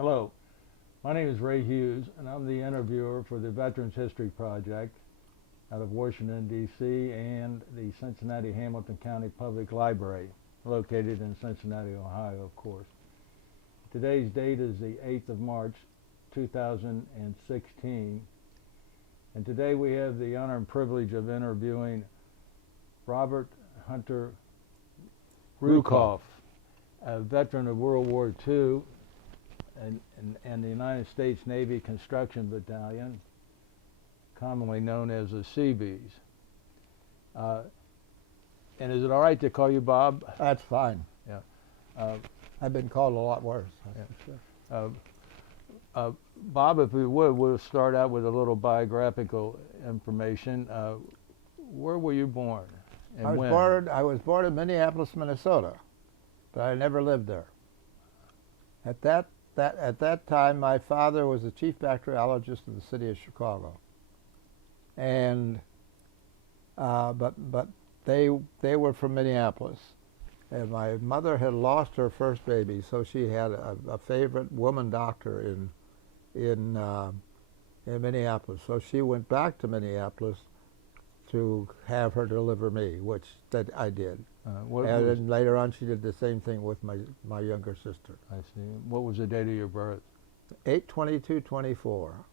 Hello, my name is Ray Hughes, and I'm the interviewer for the Veterans History Project out of Washington, D.C. and the Cincinnati-Hamilton County Public Library, located in Cincinnati, Ohio, of course. Today's date is the 8th of March, 2016, and today we have the honor and privilege of interviewing Robert Hunter Ruchhoft, a veteran of World War II and the United States Navy Construction Battalion, commonly known as the Seabees. And is it all right to call you Bob? That's fine. Yeah. I've been called a lot worse. Yeah. Bob, if we would, we'll start out with a little biographical information. Where were you born and when? I was born in Minneapolis, Minnesota, but I never lived there. At that time, my father was the chief bacteriologist of the city of Chicago, and but they were from Minneapolis, and my mother had lost her first baby, so she had a favorite woman doctor in Minneapolis. So she went back to Minneapolis to have her deliver me, which that I did. And then later on, she did the same thing with my younger sister. I see. What was the date of your birth? 8/22/24.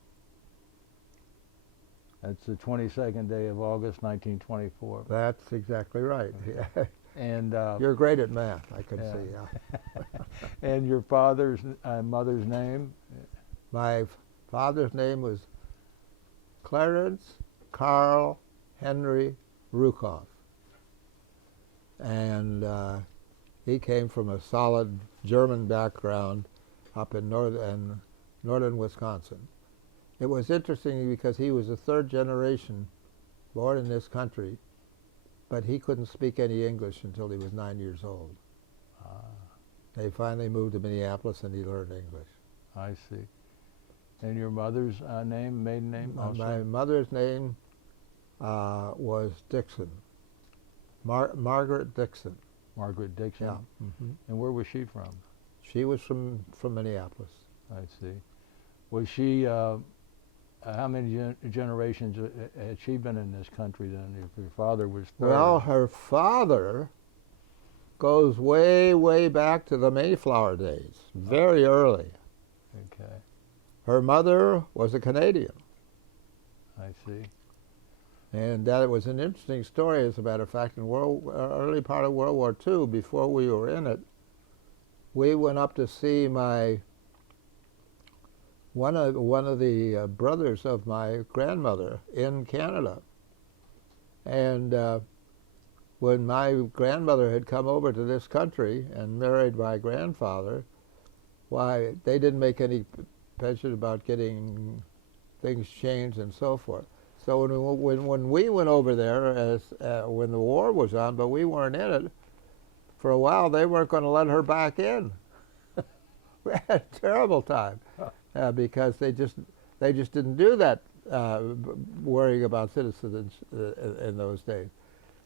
That's the 22nd day of August, 1924. That's exactly right. And you're great at math, I can yeah. see. Yeah. And your father's mother's name? My father's name was Clarence Carl Henry Ruchhoft. And he came from a solid German background up in northern Wisconsin. It was interesting because he was a third generation born in this country, but he couldn't speak any English until he was 9 years old. They finally moved to Minneapolis and he learned English. I see. And your mother's name, maiden name also? My mother's name was Dixon. Margaret Dixon. Margaret Dixon? Yeah. Mm-hmm. And where was she from? She was from Minneapolis. I see. Was she, how many generations had she been in this country then, if your father was third? Well, her father goes way, way back to the Mayflower days, very early. Okay. Her mother was a Canadian. I see. And that was an interesting story, as a matter of fact. In early part of World War II, before we were in it, we went up to see one of the brothers of my grandmother in Canada. And when my grandmother had come over to this country and married my grandfather, why, they didn't make any pension about getting things changed and so forth. So when we went over there, when the war was on, but we weren't in it, for a while they weren't going to let her back in. We had a terrible time because they just didn't do that, worrying about citizens in those days.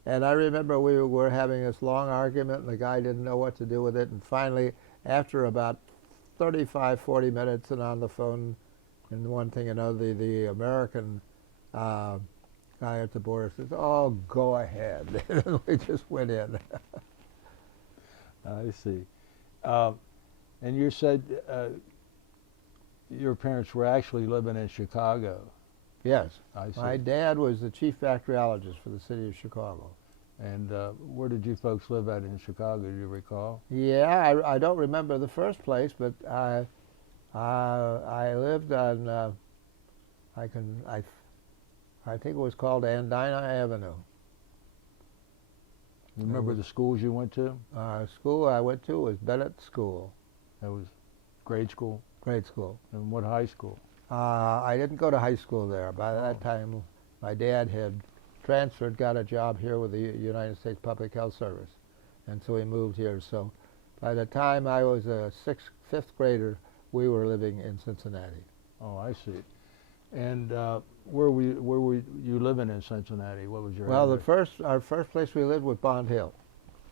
And I remember we were having this long argument, and the guy didn't know what to do with it. And finally, after about 35, 40 minutes, and on the phone, and one thing and another, the American guy at the border says, "Oh, go ahead." And we just went in. I see. And you said your parents were actually living in Chicago. Yes. I see. My dad was the chief bacteriologist for the city of Chicago. And where did you folks live at in Chicago, do you recall? Yeah, I don't remember the first place, but I lived on, I think it was called Andina Avenue. You remember the schools you went to? School I went to was Bennett School. That was grade school? Grade school. And what high school? I didn't go to high school there. By that time, my dad had transferred, got a job here with the United States Public Health Service, and so he moved here. So by the time I was a fifth grader, we were living in Cincinnati. Oh, I see. And where were you living in Cincinnati? What was your address? Our first place we lived was Bond Hill.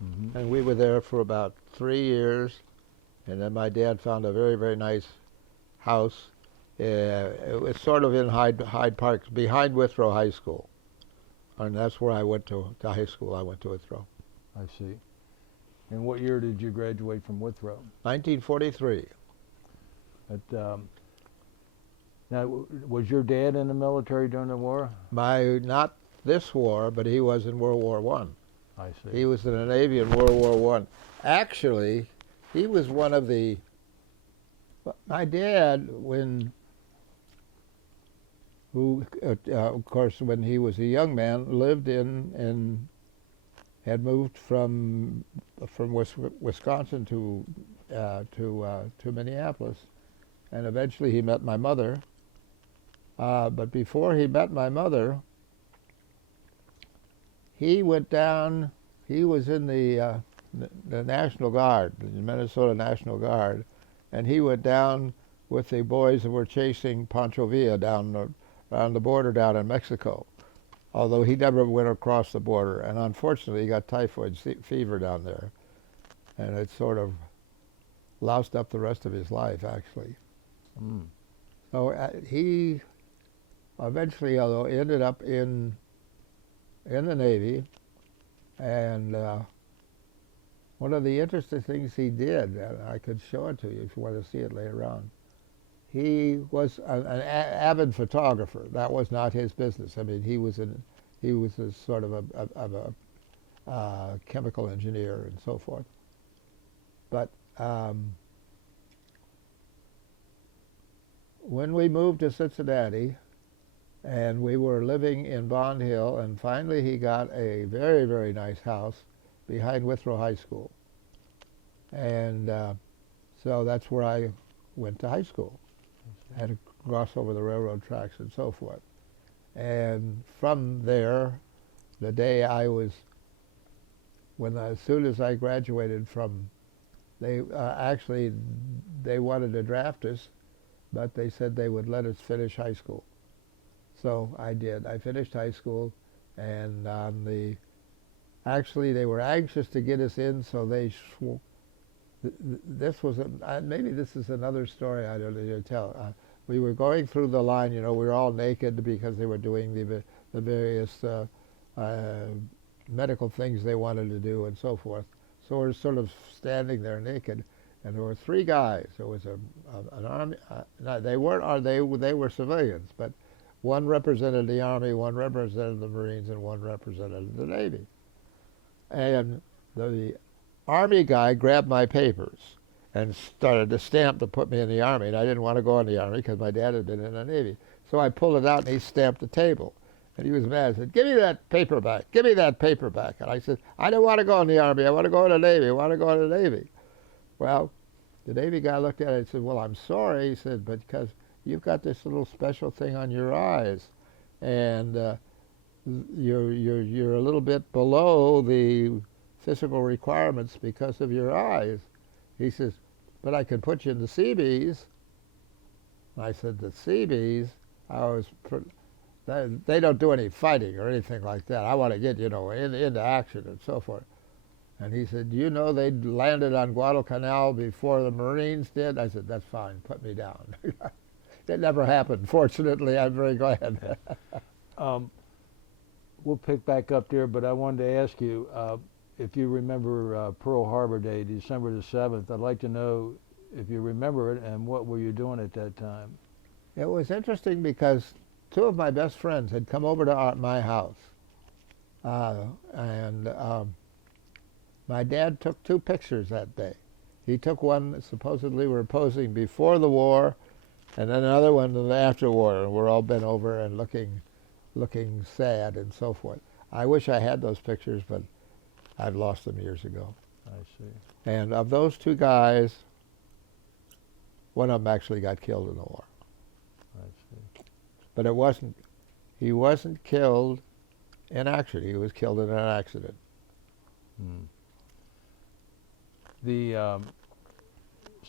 Mm-hmm. And we were there for about 3 years, and then my dad found a very, very nice house. It was sort of in Hyde Park, behind Withrow High School. And that's where I went to high school. I went to Withrow. I see. And what year did you graduate from Withrow? 1943. Now, was your dad in the military during the war? Not this war, but he was in World War One. I see. He was in the Navy in World War One. Actually, he was one of the. My dad, of course, when he was a young man, lived had moved from Wisconsin to Minneapolis, and eventually he met my mother. But before he met my mother, he went down. He was in the National Guard, the Minnesota National Guard, and he went down with the boys that were chasing Pancho Villa down the border down in Mexico. Although he never went across the border, and unfortunately he got typhoid fever down there, and it sort of loused up the rest of his life, actually. Mm. So he eventually, although ended up in the Navy, and one of the interesting things he did, and I could show it to you if you want to see it later on. He was an avid photographer. That was not his business. I mean, he was a sort of a chemical engineer and so forth. But when we moved to Cincinnati, and we were living in Bond Hill, and finally he got a very, very nice house behind Withrow High School. And so that's where I went to high school. I had to cross over the railroad tracks and so forth. And from there, the day as soon as I graduated they wanted to draft us, but they said they would let us finish high school. So I did. I finished high school, and actually they were anxious to get us in, so they this was maybe this is another story I don't need to tell. We were going through the line, we were all naked because they were doing the various medical things they wanted to do and so forth. So we're sort of standing there naked, and there were three guys. There was an army. No, they weren't. They were civilians, but one represented the Army, one represented the Marines, and one represented the Navy. And the Army guy grabbed my papers and started to stamp to put me in the Army, and I didn't want to go in the Army because my dad had been in the Navy. So I pulled it out, and he stamped the table. And he was mad. He said, "Give me that paper back. Give me that paper back." And I said, "I don't want to go in the Army. I want to go in the Navy. I want to go in the Navy." Well, the Navy guy looked at it and said, "Well, I'm sorry." He said, "But because you've got this little special thing on your eyes, and you're a little bit below the physical requirements because of your eyes." He says, "But I could put you in the Seabees." I said, "The Seabees? They don't do any fighting or anything like that. I want to get, into action and so forth." And he said, "You know they landed on Guadalcanal before the Marines did?" I said, "That's fine. Put me down." It never happened. Fortunately, I'm very glad. We'll pick back up there, but I wanted to ask you if you remember Pearl Harbor Day, December the 7th. I'd like to know if you remember it and what were you doing at that time. It was interesting because two of my best friends had come over to my house. And my dad took two pictures that day. He took one, supposedly we were posing before the war, and then another one after the war, and we're all bent over and looking sad and so forth. I wish I had those pictures, but I've lost them years ago. I see. And of those two guys, one of them actually got killed in the war. I see. But he wasn't killed in action. He was killed in an accident. Hmm.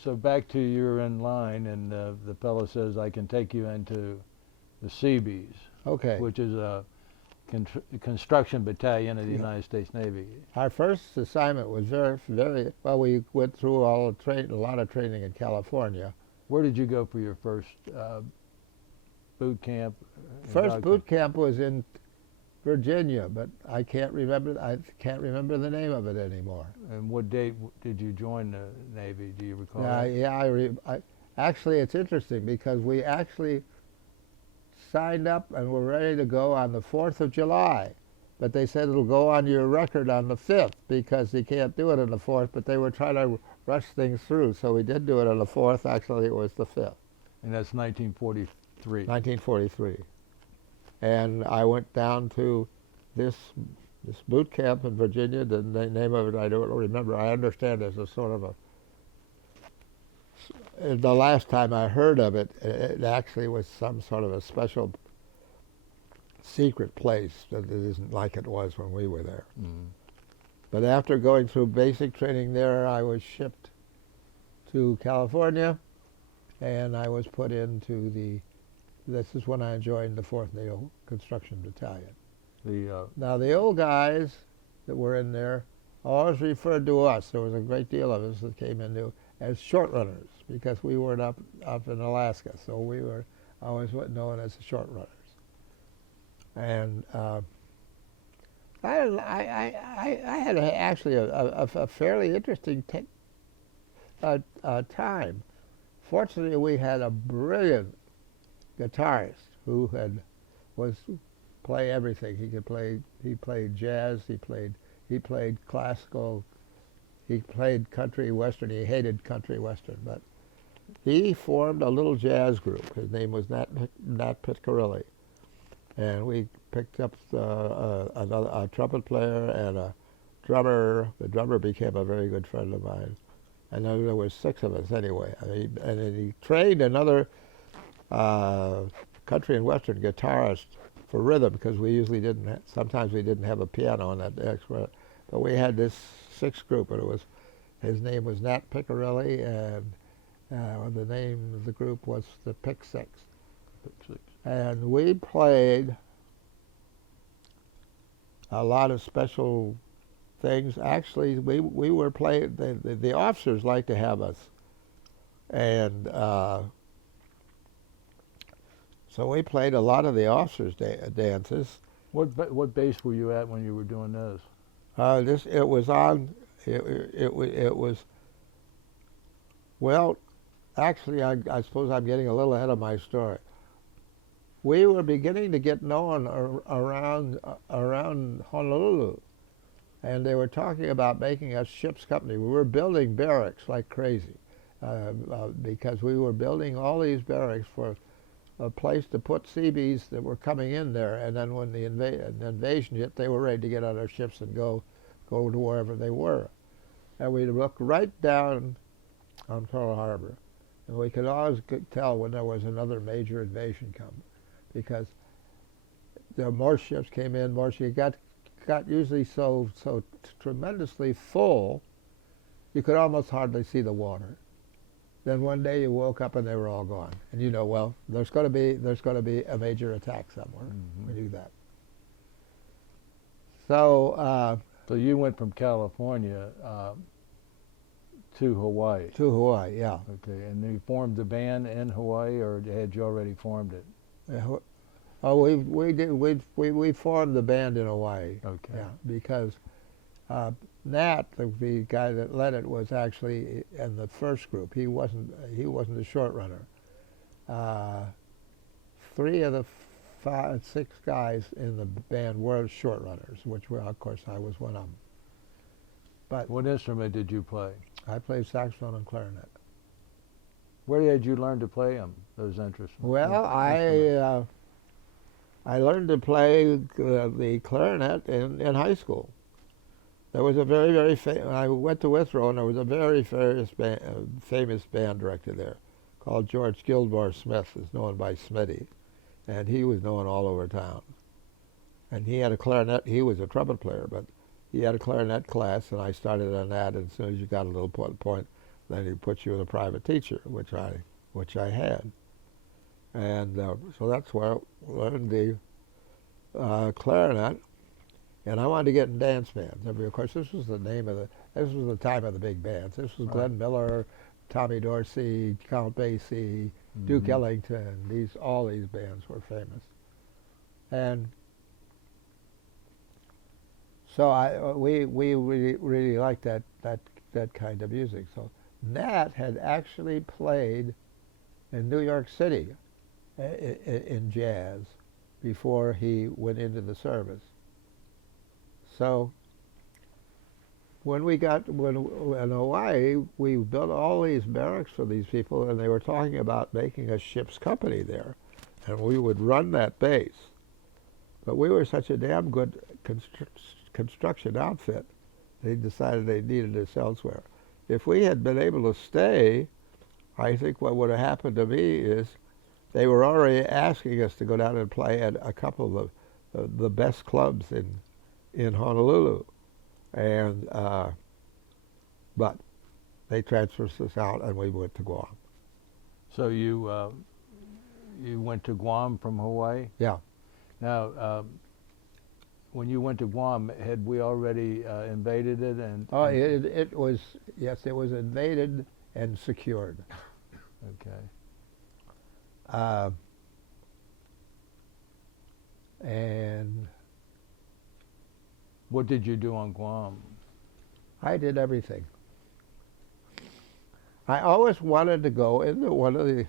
So back to you're in line, and the fellow says, "I can take you into the Seabees," Okay. which is a construction battalion of the United States Navy. Our first assignment was very, very well. We went through a lot of training in California, Where did you go for your first boot camp? First boot camp was in Virginia, but I can't remember the name of it anymore. And what date did you join the Navy? Do you recall? Actually, it's interesting because we actually signed up and were ready to go on the 4th of July. But they said it'll go on your record on the 5th because you can't do it on the 4th, but they were trying to rush things through. So we did do it on the 4th. Actually, it was the 5th. And that's 1943. 1943. And I went down to this boot camp in Virginia. The name of it I don't remember. I understand it's a sort of the last time I heard of it, it actually was some sort of a special secret place that it isn't like it was when we were there. Mm. But after going through basic training there, I was shipped to California, and I was put into this is when I joined the 4th Naval Construction Battalion. Now the old guys that were in there always referred to us, there was a great deal of us that came in as short runners, because we weren't up in Alaska, so we were always known as the short runners. And I had actually a fairly interesting time. Fortunately, we had a brilliant guitarist who play everything. He played jazz. He played classical. He played country western. He hated country western, but he formed a little jazz group. His name was Nat Piccarelli. And we picked up a trumpet player and a drummer. The drummer became a very good friend of mine. And then there were 6 of us anyway. And then he trained another country and western guitarist for rhythm, because we usually sometimes we didn't have a piano on that deck. But we had this 6th group, and his name was Nat Piccarelli, and the name of the group was the Pick Six. And we played a lot of special things. Actually, we were playing, the officers liked to have us. And so we played a lot of the officers' dances. What base were you at when you were doing this? It was, well, actually, I suppose I'm getting a little ahead of my story. We were beginning to get known around Honolulu, and they were talking about making us ship's company. We were building barracks like crazy, because we were building all these barracks for a place to put Seabees that were coming in there, and then when the invasion hit, they were ready to get on our ships and go to wherever they were. And we'd look right down on Pearl Harbor, and we could always tell when there was another major invasion coming, because more ships came in, it got usually so tremendously full, you could almost hardly see the water. Then one day you woke up and they were all gone, and you know, well, there's going to be a major attack somewhere. Mm-hmm. We knew that. So. So you went from California to Hawaii. To Hawaii, yeah. Okay, and you formed the band in Hawaii, or had you already formed it? Oh, we formed the band in Hawaii. Okay. Yeah, because Nat, the guy that led it, was actually in the first group. He wasn't a short runner. 3 of the 6 guys in the band were short runners, which were, of course, I was one of them. But what instrument did you play? I played saxophone and clarinet. Where did you learn to play them, those instruments? Well, I learned to play the clarinet in high school. There was a very, very I went to Withrow, and there was a very famous band director there called George Gilmore Smith, is known by Smitty, and he was known all over town. And he had a clarinet. He was a trumpet player, but he had a clarinet class, and I started on that. And as soon as you got a little point, then he put you with a private teacher, which I had. And so that's where I learned the clarinet. And I wanted to get in dance bands. Of course, this was the time of the big bands. This was Glenn Miller, Tommy Dorsey, Count Basie, Duke Ellington. All these bands were famous, and so we really liked that kind of music. So Nat had actually played in New York City in jazz before he went into the service. So when we got in Hawaii, we built all these barracks for these people, and they were talking about making a ship's company there, and we would run that base. But we were such a damn good construction outfit, they decided they needed us elsewhere. If we had been able to stay, I think what would have happened to me is they were already asking us to go down and play at a couple of the best clubs in Honolulu, and but they transferred us out, and we went to Guam. So you went to Guam from Hawaii? Yeah. Now, when you went to Guam, had we already invaded it? Oh, it was, yes, it was invaded and secured. Okay. And what did you do on Guam? I did everything. I always wanted to go into one of the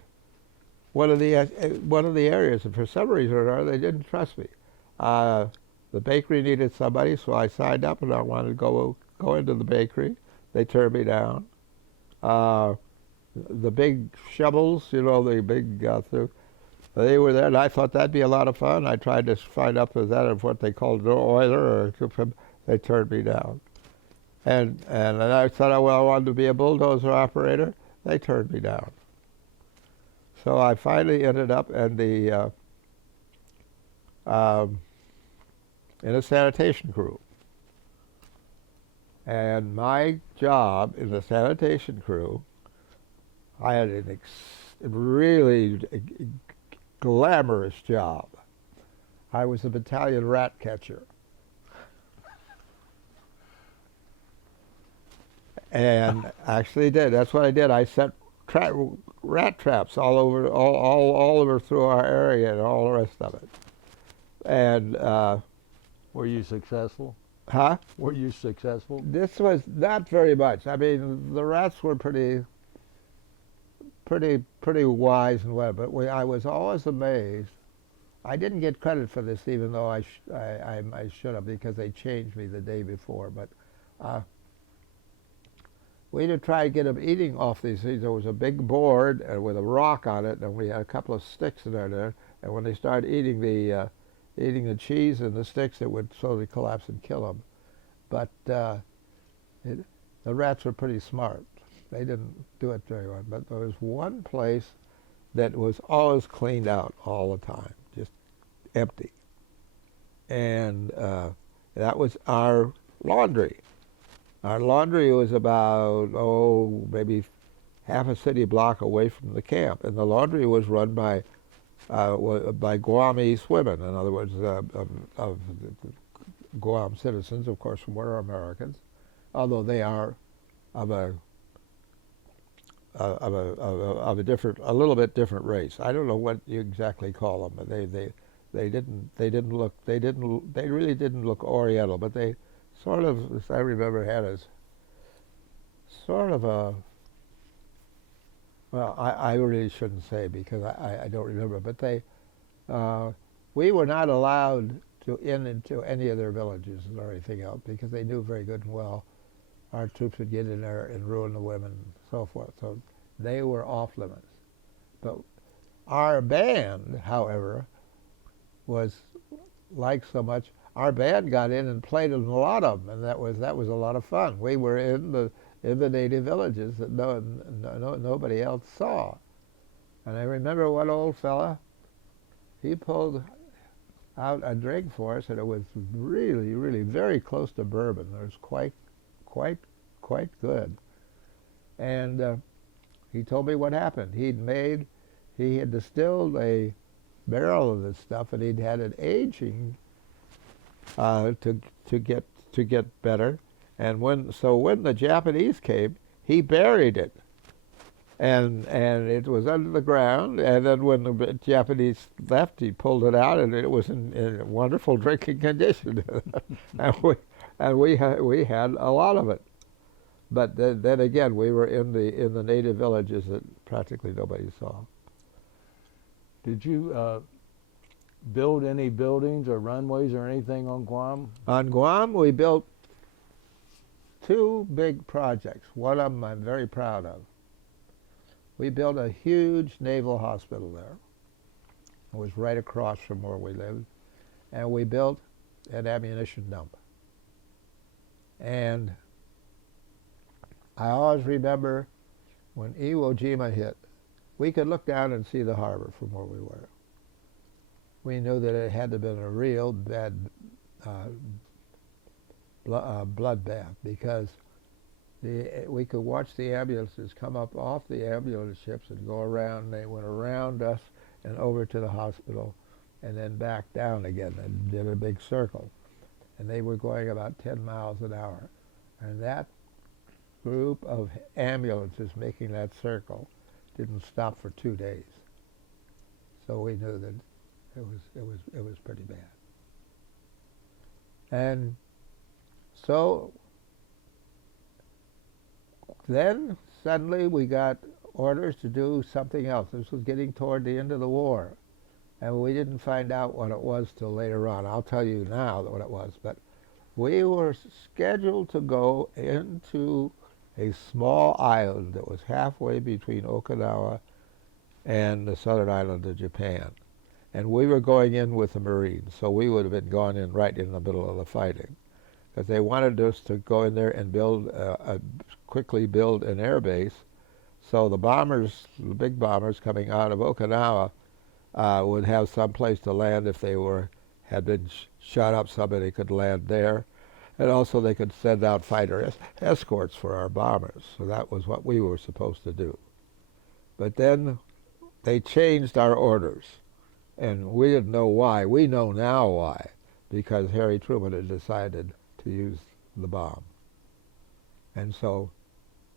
areas, and for some reason or other, they didn't trust me. The bakery needed somebody, so I signed up, and I wanted to go into the bakery. They turned me down. The big shovels, the big they were there, and I thought that'd be a lot of fun. I tried to find out if that of what they called an oiler, or they turned me down. And I thought, well, I wanted to be a bulldozer operator. They turned me down. So I finally ended up in in a sanitation crew. And my job in the sanitation crew, I had a really glamorous job. I was a battalion rat catcher. And actually did. That's what I did. I set rat traps all over through our area and all the rest of it. And were you successful? Huh? Were you successful? This was not very much. I mean, the rats were pretty wise and whatever. But I was always amazed. I didn't get credit for this, even though I should have, because they changed me the day before. But we had to try to get them eating off these things. There was a big board with a rock on it, and we had a couple of sticks in there. And when they started eating the cheese and the sticks, it would slowly collapse and kill them. But the rats were pretty smart. They didn't do it very well. But there was one place that was always cleaned out all the time, just empty. And that was our laundry. Our laundry was about, maybe half a city block away from the camp. And the laundry was run by Guamese women, in other words, of Guam citizens, of course, were Americans, although they are of a little bit different race. I don't know what you exactly call them, but they really didn't look Oriental, but they sort of, as I remember, had a sort of a, well, I really shouldn't say because I don't remember, but we were not allowed into any of their villages or anything else because they knew very good and well our troops would get in there and ruin the women and so forth. So they were off limits. But our band, however, was liked so much. Our band got in and played in a lot of them, and that was a lot of fun. We were in the native villages that nobody else saw. And I remember one old fella, he pulled out a drink for us, and it was really, really very close to bourbon. It was quite good. And he told me what happened. He had distilled a barrel of this stuff, and he'd had it aging to get better. And when the Japanese came, he buried it and it was under the ground. And then when the Japanese left, he pulled it out, and it was in wonderful drinking condition. and we had a lot of it. But then again, we were in the native villages that practically nobody saw. Did you build any buildings or runways or anything on Guam? On Guam, we built two big projects. One of them I'm very proud of. We built a huge naval hospital there. It was right across from where we lived. And we built an ammunition dump. And I always remember when Iwo Jima hit, we could look down and see the harbor from where we were. We knew that it had to have been a real bad bloodbath, because we could watch the ambulances come up off the ambulance ships and go around. They went around us and over to the hospital and then back down again and did a big circle. And they were going about 10 miles an hour. And that group of ambulances making that circle didn't stop for 2 days. So we knew that it was pretty bad. And so then suddenly we got orders to do something else. This was getting toward the end of the war, and we didn't find out what it was till later on. I'll tell you now what it was, but we were scheduled to go into a small island that was halfway between Okinawa and the southern island of Japan. And we were going in with the Marines, so we would have been gone in right in the middle of the fighting. Because they wanted us to go in there and quickly build an air base, so the bombers, the big bombers coming out of Okinawa, would have some place to land if they had been shot up. Somebody could land there, and also they could send out fighter escorts for our bombers. So that was what we were supposed to do. But then they changed our orders, and we didn't know why. We know now why, because Harry Truman had decided to use the bomb. And so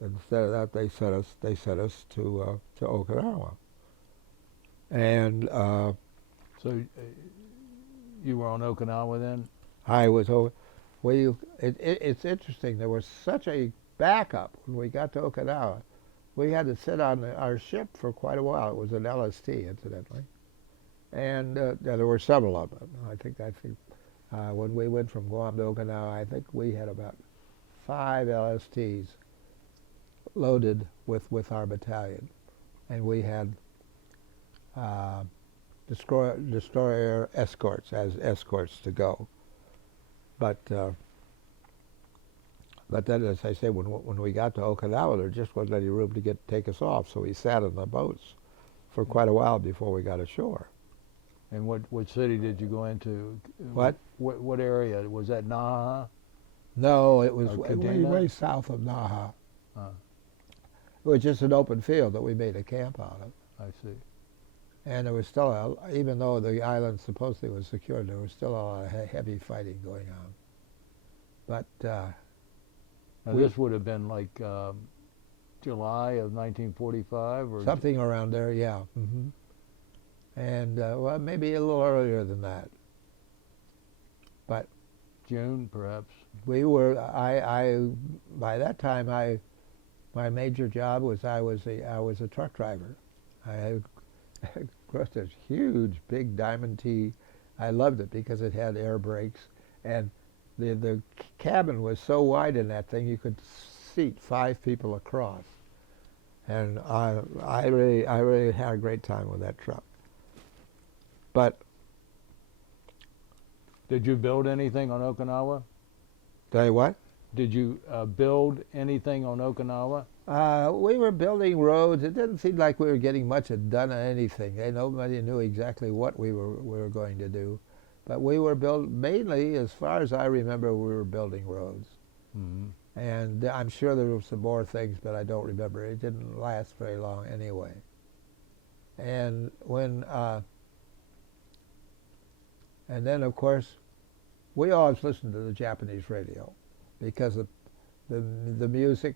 instead of that, they sent us to Okinawa. And so you were on Okinawa then? I was over. It's interesting. There was such a backup when we got to Okinawa. We had to sit on our ship for quite a while. It was an LST, incidentally, and there were several of them. I think when we went from Guam to Okinawa, I think we had about 5 LSTs loaded with our battalion, and we had destroyer escorts as escorts to go. But then, as I say, when we got to Okinawa, there just wasn't any room to take us off, so we sat in the boats for quite a while before we got ashore. And what city did you go into? What? What area? Was that Naha? No, it was way south of Naha. It was just an open field that we made a camp out of. I see. And there was still, even though the island supposedly was secured, there was still a lot of heavy fighting going on. But now this would have been like July of 1945, or something around there, yeah. Mm-hmm. And well, maybe a little earlier than that. But June, perhaps. We were. By that time, my major job was I was a truck driver. I crossed this huge, big Diamond T. I loved it because it had air brakes, and the cabin was so wide in that thing you could seat 5 people across. And I really had a great time with that truck. But did you build anything on Okinawa? Tell you what? Did you build anything on Okinawa? We were building roads. It didn't seem like we were getting much done on anything. Nobody knew exactly what we were going to do. But we were mainly, as far as I remember, we were building roads. Mm-hmm. And I'm sure there were some more things, but I don't remember. It didn't last very long anyway. And and then, of course, we always listened to the Japanese radio because the music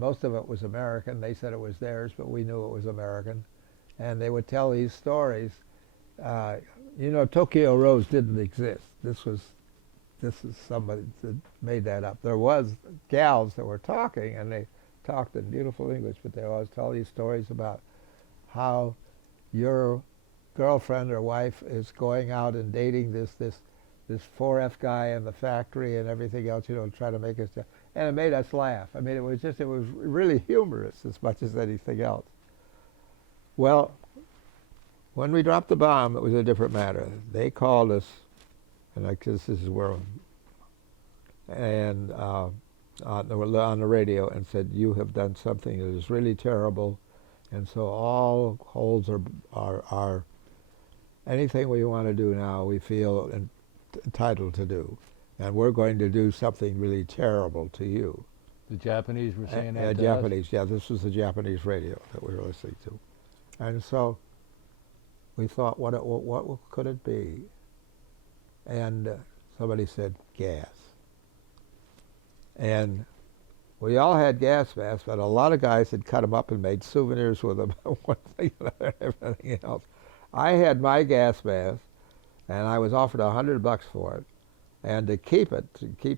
Most of it was American. They said it was theirs, but we knew it was American. And they would tell these stories. Tokyo Rose didn't exist. This is somebody that made that up. There was gals that were talking, and they talked in beautiful English, but they always tell these stories about how your girlfriend or wife is going out and dating this 4F guy in the factory and everything else, to try to make us, and it made us laugh. I mean, it was really humorous as much as anything else. Well, when we dropped the bomb, it was a different matter. They called us, and this is where, and on the radio, and said, "You have done something that is really terrible," and so all holds are anything we want to do now, we feel entitled to do, and we're going to do something really terrible to you. The Japanese were saying that to Japanese, us? yeah, this was the Japanese radio that we were listening to. And so we thought, what could it be? And somebody said, gas. And we all had gas masks, but a lot of guys had cut them up and made souvenirs with them, one thing and everything else. I had my gas mask, and I was offered $100 for it. And to keep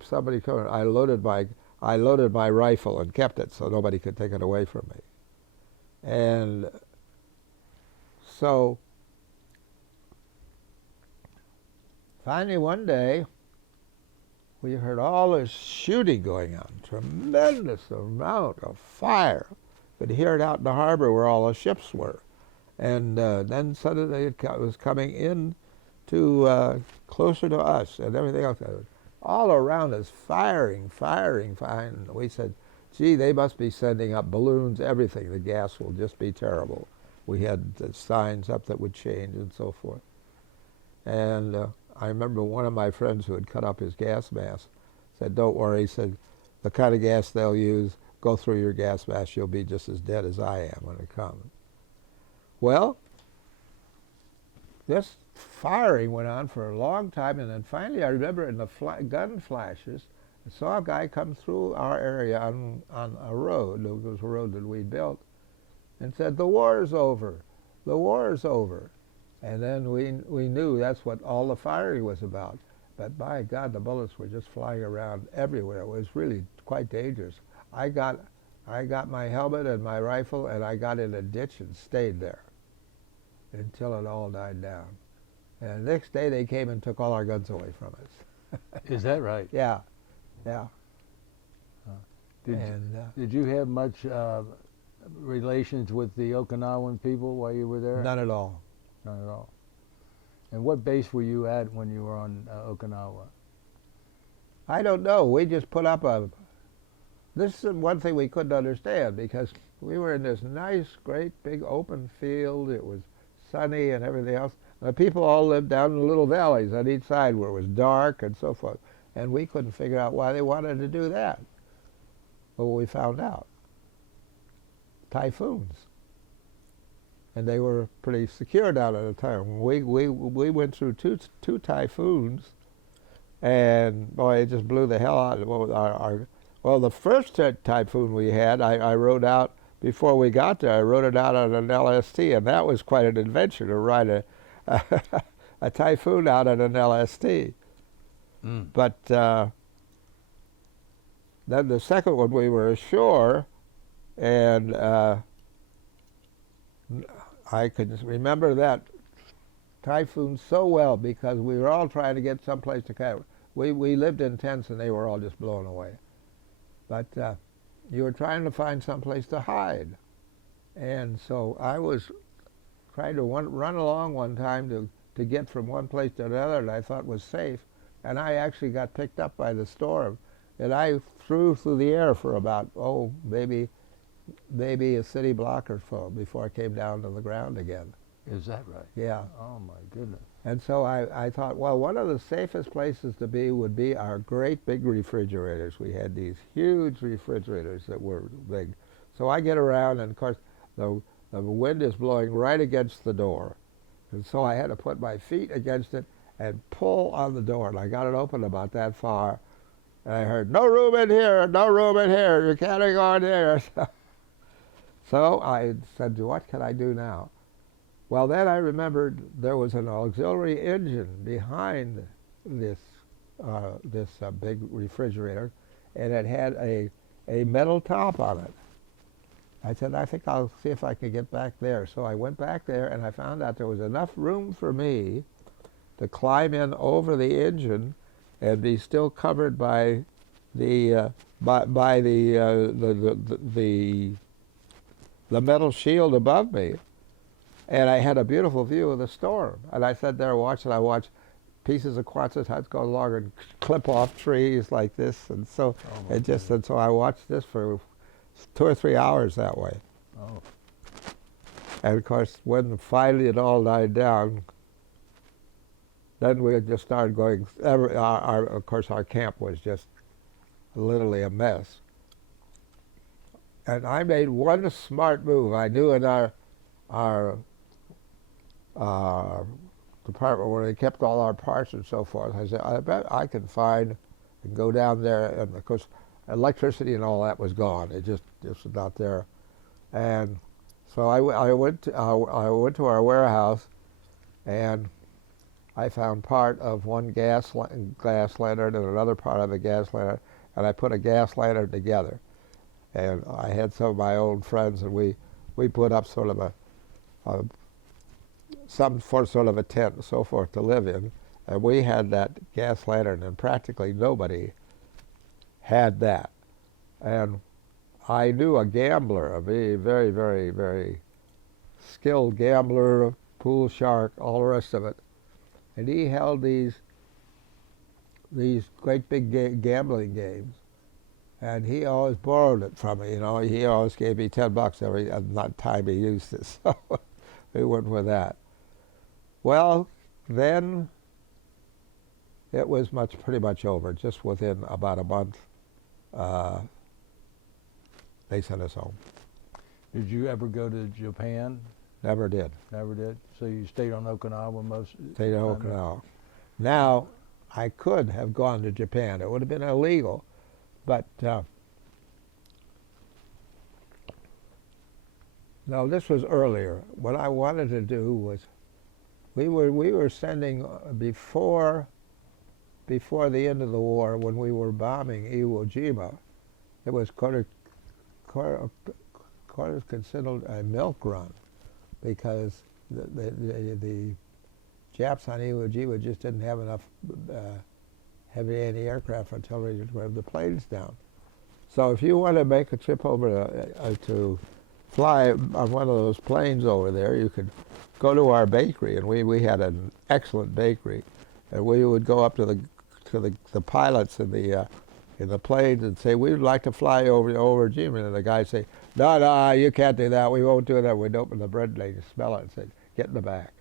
somebody coming, I loaded my rifle and kept it so nobody could take it away from me. And so finally one day, we heard all this shooting going on, tremendous amount of fire. Could hear it out in the harbor where all the ships were. And then suddenly it was coming in to closer to us and everything else. All around us, firing. And we said, gee, they must be sending up balloons, everything. The gas will just be terrible. We had signs up that would change and so forth. And I remember one of my friends who had cut up his gas mask said, don't worry, he said, the kind of gas they'll use, go through your gas mask, you'll be just as dead as I am when it comes. Well, this firing went on for a long time, and then finally I remember in the gun flashes, I saw a guy come through our area on a road, it was a road that we built, and said, the war is over, the war is over. And then we knew that's what all the firing was about. But by God, the bullets were just flying around everywhere. It was really quite dangerous. I got my helmet and my rifle, and I got in a ditch and stayed there until it all died down. And the next day they came and took all our guns away from us. Is that right? Yeah. Did you have much relations with the Okinawan people while you were there? None at all. None at all. And what base were you at when you were on Okinawa? I don't know. We just put up this is one thing we couldn't understand, because we were in this nice, great, big open field. It was sunny and everything else. The people all lived down in the little valleys on each side where it was dark and so forth. And we couldn't figure out why they wanted to do that. Well, we found out. Typhoons. And they were pretty secure down at the time. We went through two typhoons, and boy, it just blew the hell out of well, the first typhoon we had, I rode out, before we got there, I rode it out on an LST, and that was quite an adventure to ride a typhoon out on an LST. Mm. But then the second one, we were ashore, and I could remember that typhoon so well, because we were all trying to get someplace to camp. We lived in tents, and they were all just blown away. But you were trying to find someplace to hide. And so I was trying to run along one time to get from one place to another that I thought was safe, and I actually got picked up by the storm, and I flew through the air for about, maybe a city block or so before I came down to the ground again. Is that right? Yeah. Oh my goodness. And so I thought, well, one of the safest places to be would be our great big refrigerators. We had these huge refrigerators that were big. So I get around, and of course the wind is blowing right against the door. And so I had to put my feet against it and pull on the door, and I got it open about that far. And I heard, no room in here, no room in here, you can't go in here. So I said, what can I do now? Well, then I remembered there was an auxiliary engine behind this big refrigerator, and it had a metal top on it. I said, I think I'll see if I can get back there. So I went back there, and I found out there was enough room for me to climb in over the engine and be still covered by the metal shield above me. And I had a beautiful view of the storm. And I sat there watching. I watched pieces of Quonset huts go along and clip off trees like this, and so and so I watched this for 2 or 3 hours that way. Oh. And of course, when finally it all died down, then we just started going. Of course, our camp was just literally a mess. And I made one smart move. I knew in our department where they kept all our parts and so forth, I said, I bet I can find and go down there. And of course, electricity and all that was gone. It just was not there. And so I went to our warehouse, and I found part of one gas lantern and another part of the gas lantern, and I put a gas lantern together. And I had some of my old friends, and we put up sort of some sort of a tent and so forth to live in. And we had that gas lantern, and practically nobody had that. And I knew a gambler, a very, very, very, very skilled gambler, pool shark, all the rest of it. And he held these great big gambling games. And he always borrowed it from me, you know. He always gave me $10 every time he used it. So we went with that. Well, then it was pretty much over. Just within about a month, they sent us home. Did you ever go to Japan? Never did. Never did. So you stayed on Okinawa most? Stayed on Okinawa. Now, I could have gone to Japan. It would have been illegal, but no, this was earlier. What I wanted to do was, we were sending before the end of the war, when we were bombing Iwo Jima. It was considered a milk run, because the Japs on Iwo Jima just didn't have enough heavy anti-aircraft artillery to drive the planes down. So if you want to make a trip over to fly on one of those planes over there, you could go to our bakery, and we had an excellent bakery, and we would go up to the pilots in the planes and say, we'd like to fly over Jima, and the guys say, no, you can't do that, we won't do that. We'd open the bread and they'd smell it and say, get in the back.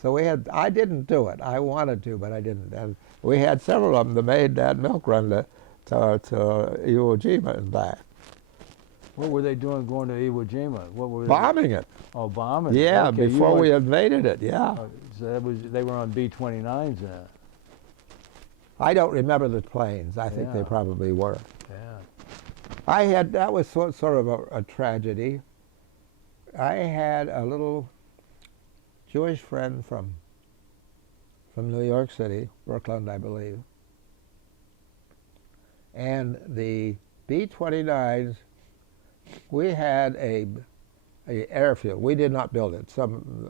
So I didn't do it. I wanted to, but I didn't. And we had several of them that made that milk run to Iwo Jima and back. What were they doing going to Iwo Jima? What were bombing it. Oh, bombing. Yeah, okay, before we invaded it. Yeah. So they were on B-29s then. I don't remember the planes. I think they probably were. Yeah. That was sort of a tragedy. I had a little Jewish friend from New York City, Brooklyn, I believe. And the B-29s, we had a airfield. We did not build it. Some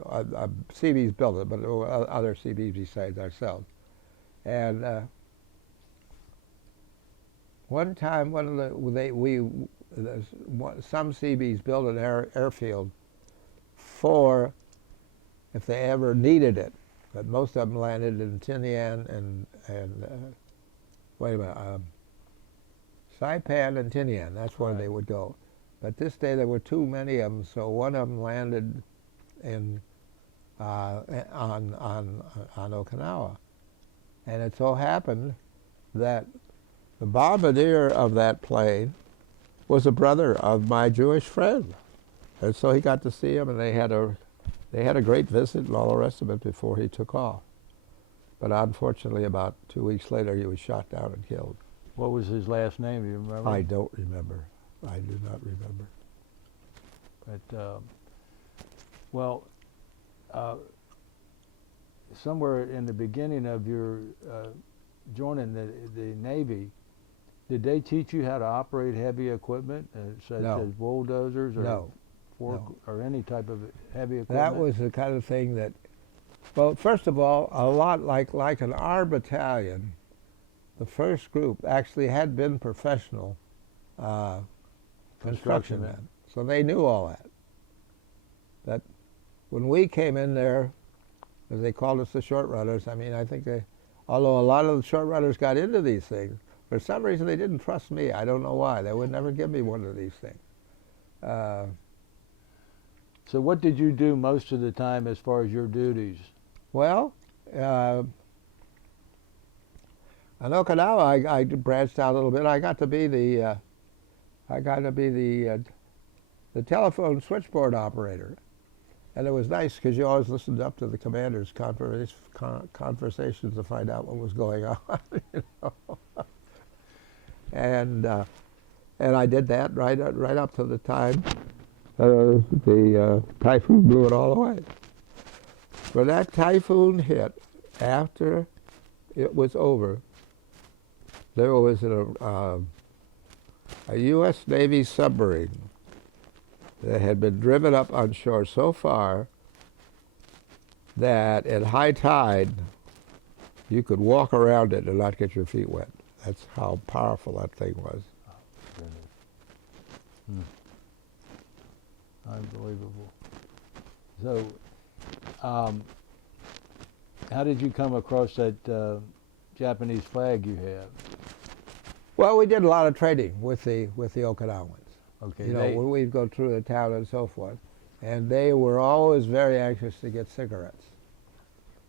Seabees built it, but there were other Seabees besides ourselves. And one time, some Seabees built an airfield for if they ever needed it. But most of them landed in Tinian and Saipan and Tinian. That's where they would go. But this day there were too many of them, so one of them landed on Okinawa. And it so happened that the bombardier of that plane was a brother of my Jewish friend. And so he got to see him, and they had a great visit and all the rest of it before he took off. But unfortunately, about 2 weeks later, he was shot down and killed. What was his last name? Do you remember? I don't remember. I do not remember. But well, somewhere in the beginning of your joining the Navy, did they teach you how to operate heavy equipment, such No. as bulldozers or No. fork No. or any type of heavy equipment? That was the kind of thing that, well, first of all, a lot like in our battalion, the first group actually had been professional construction men. So they knew all that. But when we came in there, as they called us the short runners, I mean, I think although a lot of the short runners got into these things, for some reason they didn't trust me. I don't know why. They would never give me one of these things. So what did you do most of the time as far as your duties? Well, on Okinawa, I branched out a little bit. I got to be the the telephone switchboard operator, and it was nice because you always listened up to the commander's conversations to find out what was going on. You know? And I did that right up to the time the typhoon blew it all away. When that typhoon hit, after it was over, there was a U.S. Navy submarine that had been driven up on shore so far that at high tide you could walk around it and not get your feet wet. That's how powerful that thing was. Unbelievable. So, how did you come across that Japanese flag you have? Well, we did a lot of trading with the Okinawans. Okay, You know, when we'd go through the town and so forth, and they were always very anxious to get cigarettes.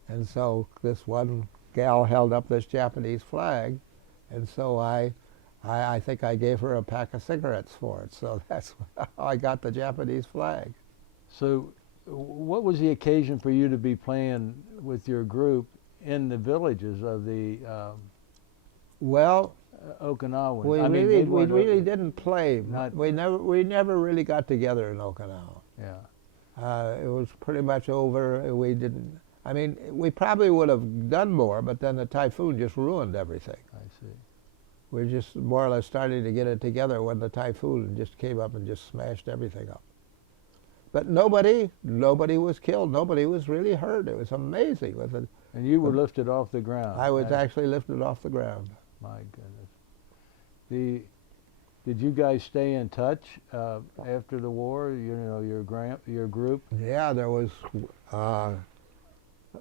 And so this one gal held up this Japanese flag, and so I think I gave her a pack of cigarettes for it. So that's how I got the Japanese flag. So, what was the occasion for you to be playing with your group in the villages of the Well, Okinawans? we really didn't play. We never really got together in Okinawa. Yeah. It was pretty much over. We didn't. I mean, we probably would have done more, but then the typhoon just ruined everything. I see. We're just more or less starting to get it together when the typhoon just came up and just smashed everything up. But nobody was killed. Nobody was really hurt. It was amazing. With it. And you were lifted off the ground. I was actually lifted off the ground. My goodness. Did you guys stay in touch after the war? You know, your group. Yeah, there was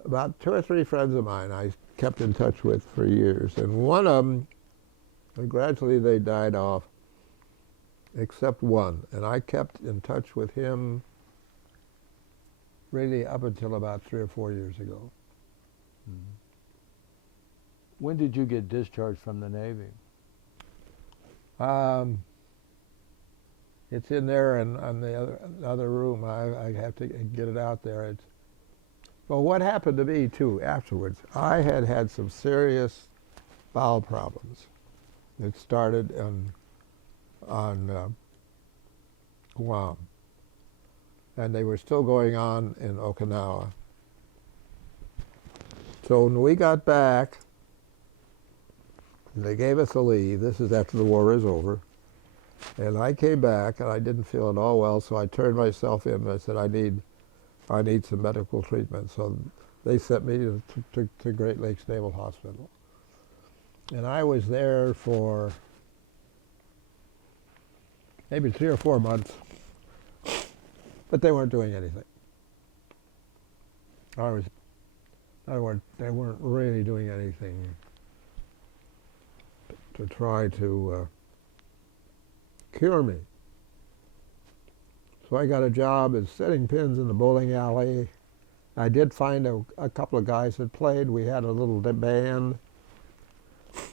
about 2 or 3 friends of mine I kept in touch with for years, and one of them, gradually they died off, except one, and I kept in touch with him really up until about 3 or 4 years ago. Mm-hmm. When did you get discharged from the Navy? It's in there and on the other room. I have to get it out there. Well, what happened to me too afterwards, I had some serious bowel problems. It started on Guam, and they were still going on in Okinawa. So when we got back, they gave us a leave. This is after the war is over. And I came back, and I didn't feel at all well, so I turned myself in, and I said, I need some medical treatment. So they sent me to Great Lakes Naval Hospital. And I was there for maybe 3 or 4 months, but they weren't doing anything. They weren't really doing anything to try to cure me. So I got a job as setting pins in the bowling alley. I did find a couple of guys that played. We had a little band,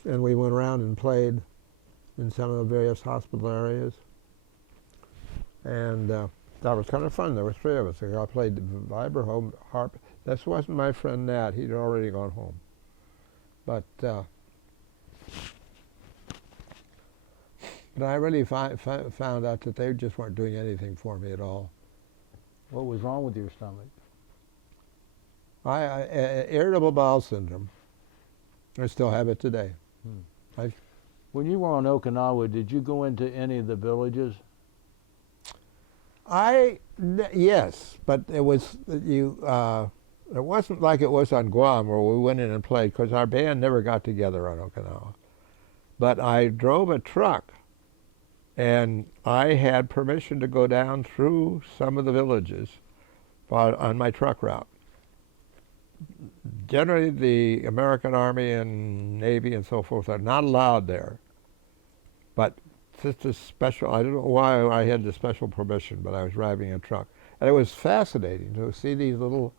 and we went around and played in some of the various hospital areas. And that was kind of fun. There were 3 of us. I played the vibraphone, harp. This wasn't my friend Nat. He'd already gone home. But But I really found out that they just weren't doing anything for me at all. What was wrong with your stomach? Irritable bowel syndrome. I still have it today. When you were on Okinawa, did you go into any of the villages? Yes, but it wasn't like it was on Guam where we went in and played, because our band never got together on Okinawa. But I drove a truck, and I had permission to go down through some of the villages on my truck route. Generally, the American Army and Navy and so forth are not allowed there. But since this special, I don't know why I had the special permission, but I was driving a truck. And it was fascinating to see these little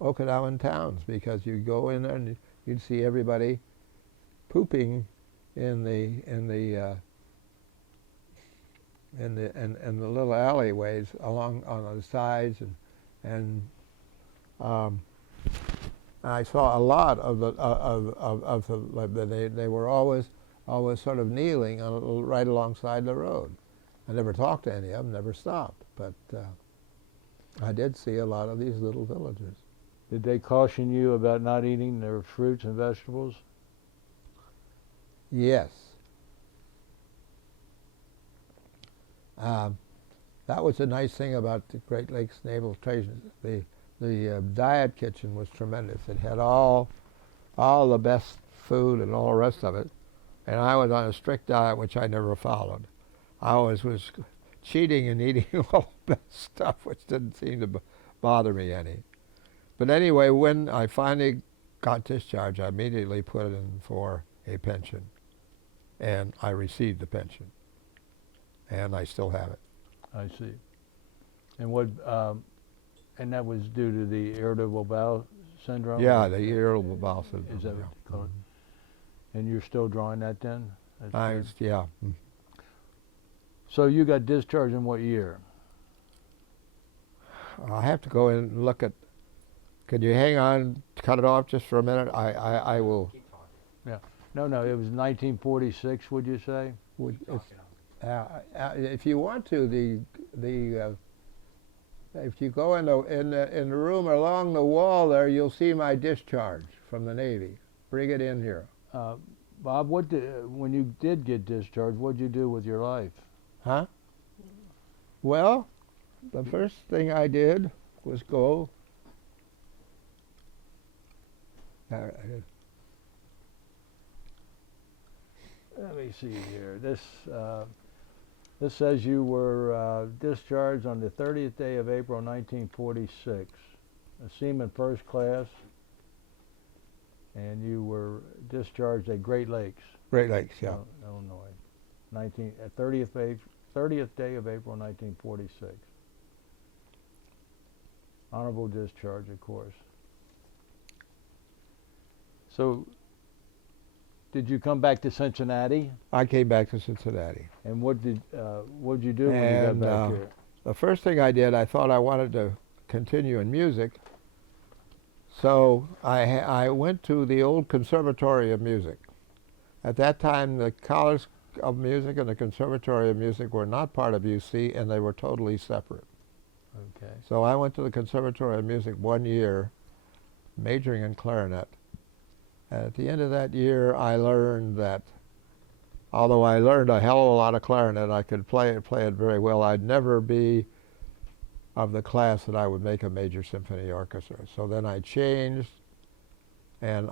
Okinawan towns, because you'd go in there and you'd see everybody pooping in the little alleyways along on the sides, and I saw a lot of they were always sort of kneeling right alongside the road. I never talked to any of them, never stopped, but I did see a lot of these little villages. Did they caution you about not eating their fruits and vegetables? Yes. That was the nice thing about the Great Lakes Naval Station. The diet kitchen was tremendous. It had all the best food and all the rest of it. And I was on a strict diet, which I never followed. I always was cheating and eating all the best stuff, which didn't seem to bother me any. But anyway, when I finally got discharged, I immediately put in for a pension. And I received the pension. And I still have it. I see. And what? And that was due to the irritable bowel syndrome? Yeah, the irritable bowel syndrome. Is that what you call it? And you're still drawing that then? Yeah. So you got discharged in what year? I have to go in and look at. Could you hang on, cut it off just for a minute? I will. Yeah. No, it was 1946. Would you say? If you want to, if you go in the room along the wall there, you'll see my discharge from the Navy. Bring it in here. Bob, when you did get discharged, what did you do with your life? Huh? Well, the first thing I did was go. Let me see here. This says you were discharged on the 30th day of April 1946, a Seaman first class, and you were discharged at Great Lakes. Great Lakes, yeah. Illinois. 30th day of April 1946. Honorable discharge, of course. So, did you come back to Cincinnati? I came back to Cincinnati. And what did you do when you got back here? The first thing I did, I thought I wanted to continue in music. So I went to the old Conservatory of Music. At that time, the College of Music and the Conservatory of Music were not part of UC, and they were totally separate. Okay. So I went to the Conservatory of Music 1 year, majoring in clarinet. And at the end of that year, I learned that, although I learned a hell of a lot of clarinet, I could play it very well. I'd never be of the class that I would make a major symphony orchestra. So then I changed, and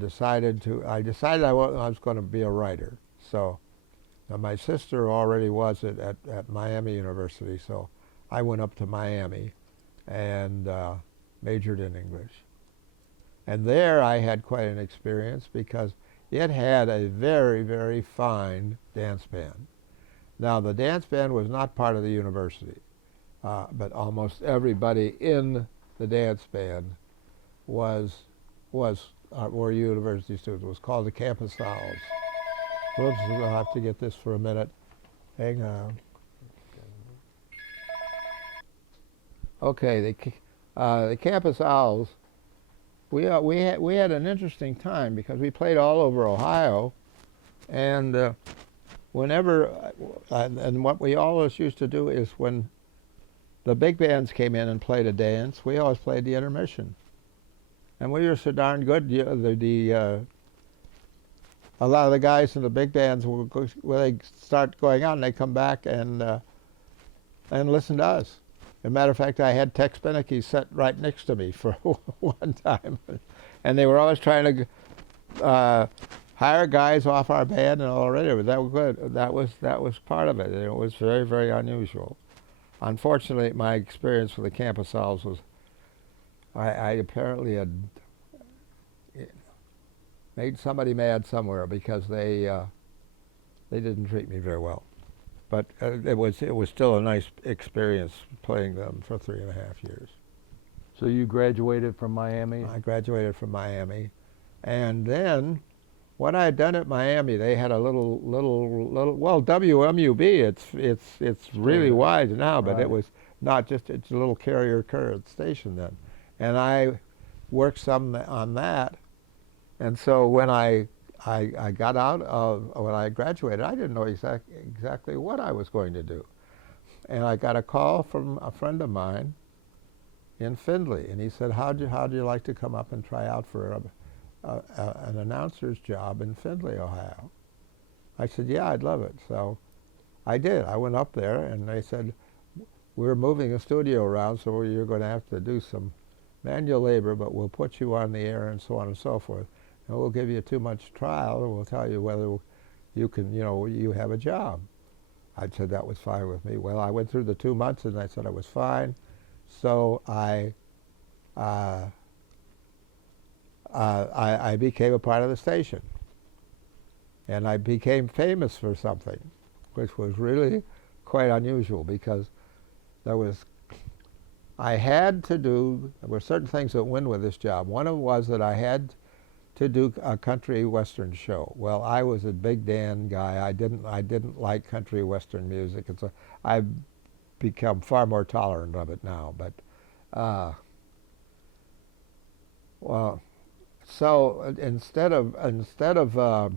decided I was going to be a writer. So my sister already was at Miami University, so I went up to Miami and majored in English. And there I had quite an experience, because it had a very, very fine dance band. Now, the dance band was not part of the university, but almost everybody in the dance band were university students. It was called the Campus Owls. Whoops, we'll have to get this for a minute. Hang on. Okay, the Campus Owls. We had an interesting time, because we played all over Ohio, And whenever, and what we always used to do is when the big bands came in and played a dance, we always played the intermission. And we were so darn good, a lot of the guys in the big bands, when they start going out, and they come back and listen to us. As a matter of fact, I had Tex Beneke sit right next to me for one time. And they were always trying to hire guys off our band and already, but that was good. That was part of it. And it was very, very unusual. Unfortunately, my experience with the Camp of Souls was I apparently had made somebody mad somewhere because they didn't treat me very well. But it was still a nice experience playing them for 3.5 years. So you graduated from Miami? I graduated from Miami, and then what I had done at Miami, they had a little well, WMUB. It's really wide now, but it was not just, it's a little carrier current station then, and I worked some on that. And so when I got out of, when I graduated, I didn't know exactly what I was going to do. And I got a call from a friend of mine in Findlay, and he said, how'd you like to come up and try out for an announcer's job in Findlay, Ohio? I said, yeah, I'd love it. So I did. I went up there, and they said, we're moving the studio around, so you're going to have to do some manual labor, but we'll put you on the air and so on and so forth. And we'll give you a 2-month trial, and we'll tell you whether you can, you have a job. I said that was fine with me. Well, I went through the 2 months, and I said I was fine. So I became a part of the station. And I became famous for something, which was really quite unusual because there were certain things that went with this job. One of them was that I had to do a country western show. Well, I was a big Dan guy. I didn't like country western music. I've become far more tolerant of it now. But well, so instead of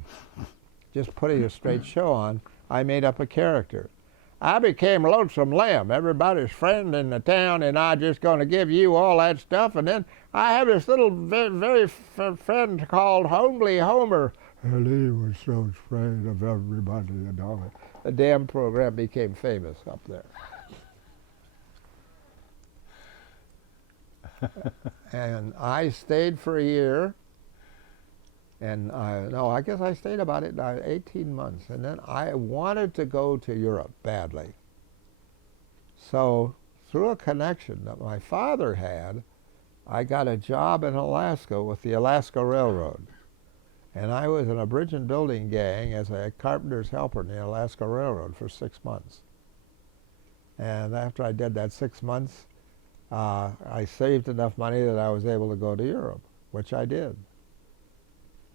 just putting a straight show on, I made up a character. I became Lonesome Lamb, everybody's friend in the town, and I'm just going to give you all that stuff. And then I have this little very friend called Homely Homer. And he was so afraid of everybody and all that. The damn program became famous up there. And I stayed for a year. And I guess I stayed about 18 months. And then I wanted to go to Europe badly. So through a connection that my father had, I got a job in Alaska with the Alaska Railroad. And I was in a bridge and building gang as a carpenter's helper in the Alaska Railroad for 6 months. And after I did that 6 months, I saved enough money that I was able to go to Europe, which I did.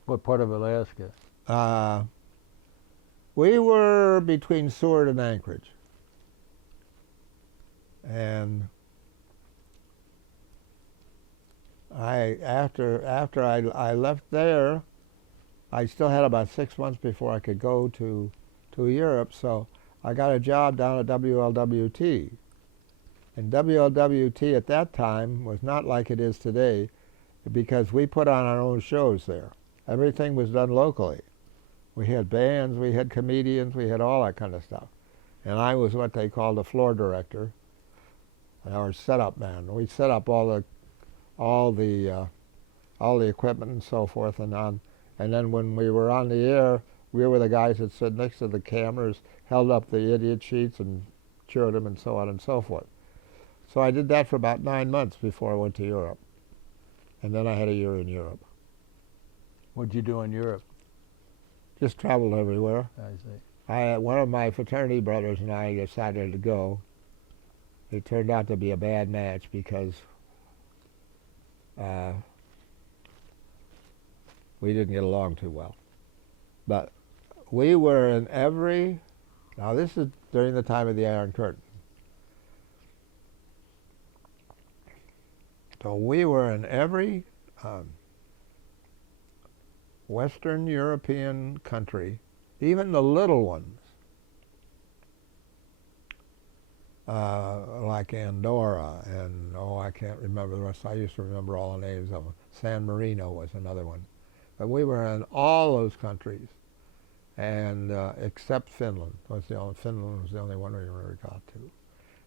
What part of Alaska? We were between Seward and Anchorage. And after I left there, I still had about 6 months before I could go to Europe, so I got a job down at WLWT. And WLWT at that time was not like it is today because we put on our own shows there. Everything was done locally. We had bands, we had comedians, we had all that kind of stuff. And I was what they called a floor director, or setup man. We set up all the equipment and so forth and on. And then when we were on the air, we were the guys that stood next to the cameras, held up the idiot sheets and cheered them and so on and so forth. So I did that for about 9 months before I went to Europe. And then I had a year in Europe. What'd you do in Europe? Just traveled everywhere. I see. One of my fraternity brothers and I decided to go. It turned out to be a bad match because we didn't get along too well. But we were in every, now this is during the time of the Iron Curtain. So we were in every Western European country even the little ones, like Andorra and, I can't remember the rest. I used to remember all the names of them. San Marino was another one. But we were in all those countries, and except Finland. Finland was the only one we ever got to.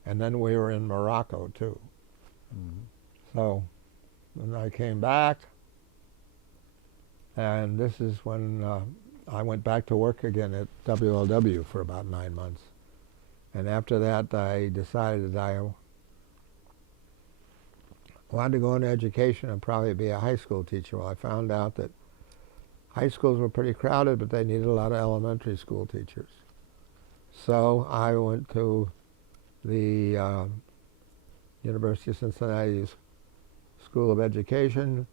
And then we were in Morocco, too. Mm-hmm. So then I came back, and this is when I went back to work again at WLW for about 9 months. And after that, I decided I wanted to go into education and probably be a high school teacher. Well, I found out that high schools were pretty crowded, but they needed a lot of elementary school teachers. So I went to the University of Cincinnati's School of Education.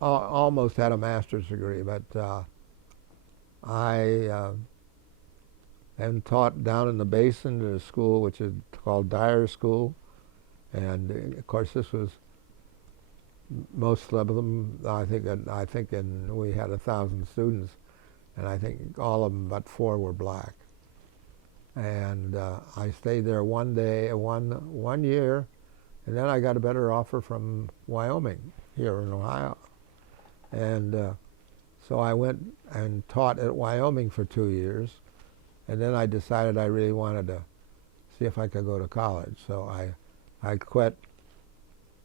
Almost had a master's degree, but I and taught down in the basin at a school which is called Dyer School, and of course this was most of them. I think we had 1,000 students, and I think all of them but 4 were black. And I stayed there one year, and then I got a better offer from Wyoming here in Ohio, and so I went and taught at Wyoming for 2 years. And then I decided I really wanted to see if I could go to college. So I quit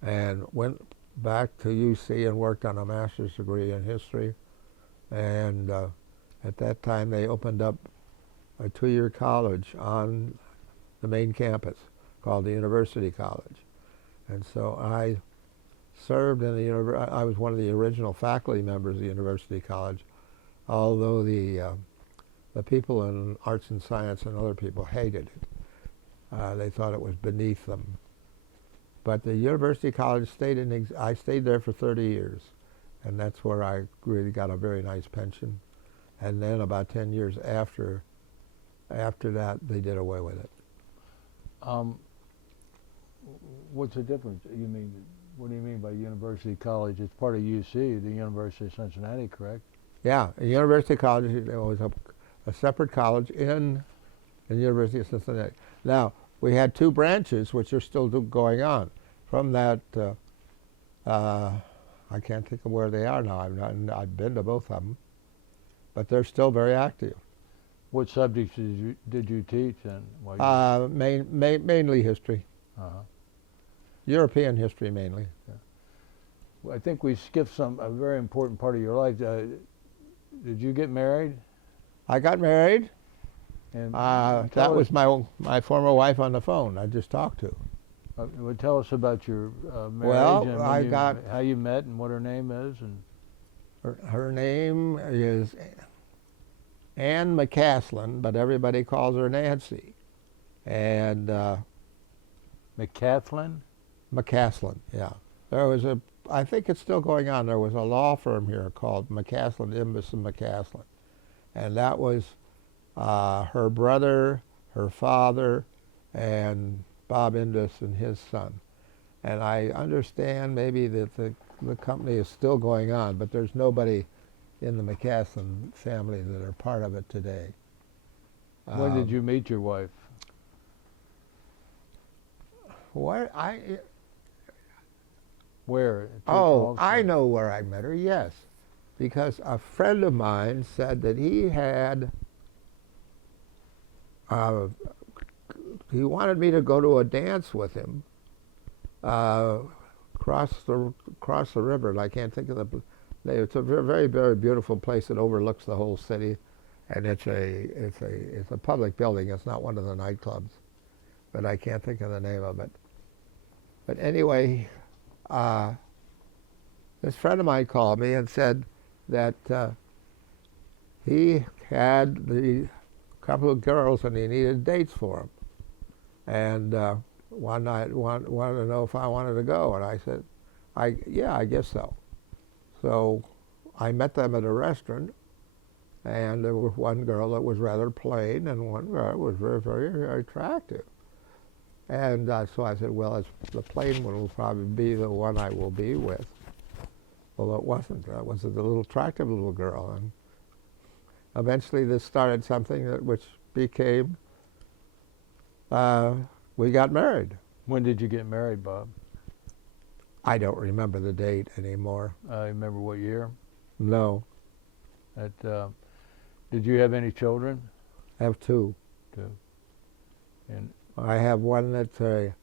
and went back to UC and worked on a master's degree in history. And at that time they opened up a 2-year college on the main campus called the University College. And so I served in the I was one of the original faculty members of the University College, although the people in arts and science and other people hated it. They thought it was beneath them. But the University College I stayed there for 30 years, and that's where I really got a very nice pension. And then about 10 years after that, they did away with it. What's the difference? What do you mean by University College? It's part of UC, the University of Cincinnati, correct? Yeah, the University College was a separate college in the University of Cincinnati. Now, we had 2 branches which are still going on. From that, I can't think of where they are now. I've been to both of them, but they're still very active. What subjects did you teach then? Mainly history. Uh-huh. European history mainly. Yeah. Well, I think we skipped a very important part of your life. Did you get married? I got married. And that was my former wife on the phone I just talked to. Well, tell us about your marriage Well, and how you met and what her name is. And her name is Ann McCaslin, but everybody calls her Nancy. And McCaslin? McCaslin, yeah. I think it's still going on. There was a law firm here called McCaslin, Imbus and McCaslin. And that was her brother, her father, and Bob Indus and his son. And I understand maybe that the company is still going on, but there's nobody in the McCaslin family that are part of it today. When did you meet your wife? Where? I know where I met her, yes. Because a friend of mine said that he wanted me to go to a dance with him across the river, and I can't think of the name. It's a very, very beautiful place. It overlooks the whole city, and it's a public building. It's not one of the nightclubs, but I can't think of the name of it. But anyway, this friend of mine called me and said that he had a couple of girls and he needed dates for them. And one night wanted to know if I wanted to go, and I said, yeah, I guess so. So I met them at a restaurant, and there was one girl that was rather plain and one girl that was very, very, very attractive. And so I said, well, the plain one will probably be the one I will be with. Well, it wasn't. It was a little attractive little girl. And eventually this started something which became, we got married. When did you get married, Bob? I don't remember the date anymore. Remember what year? No, Did you have any children? I have two. Two. And I have one that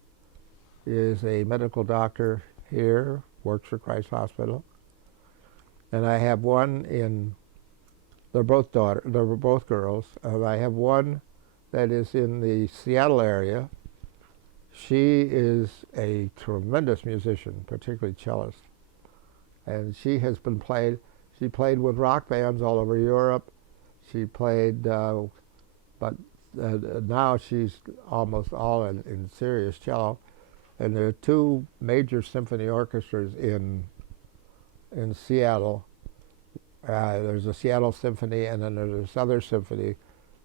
is a medical doctor here, works for Christ Hospital, and I have one they're both girls. I have one that is in the Seattle area. She is a tremendous musician, particularly cellist, and she played with rock bands all over Europe. She played, but now she's almost all in serious cello. And there are two major symphony orchestras in Seattle. There's a Seattle Symphony, and then there's this other symphony,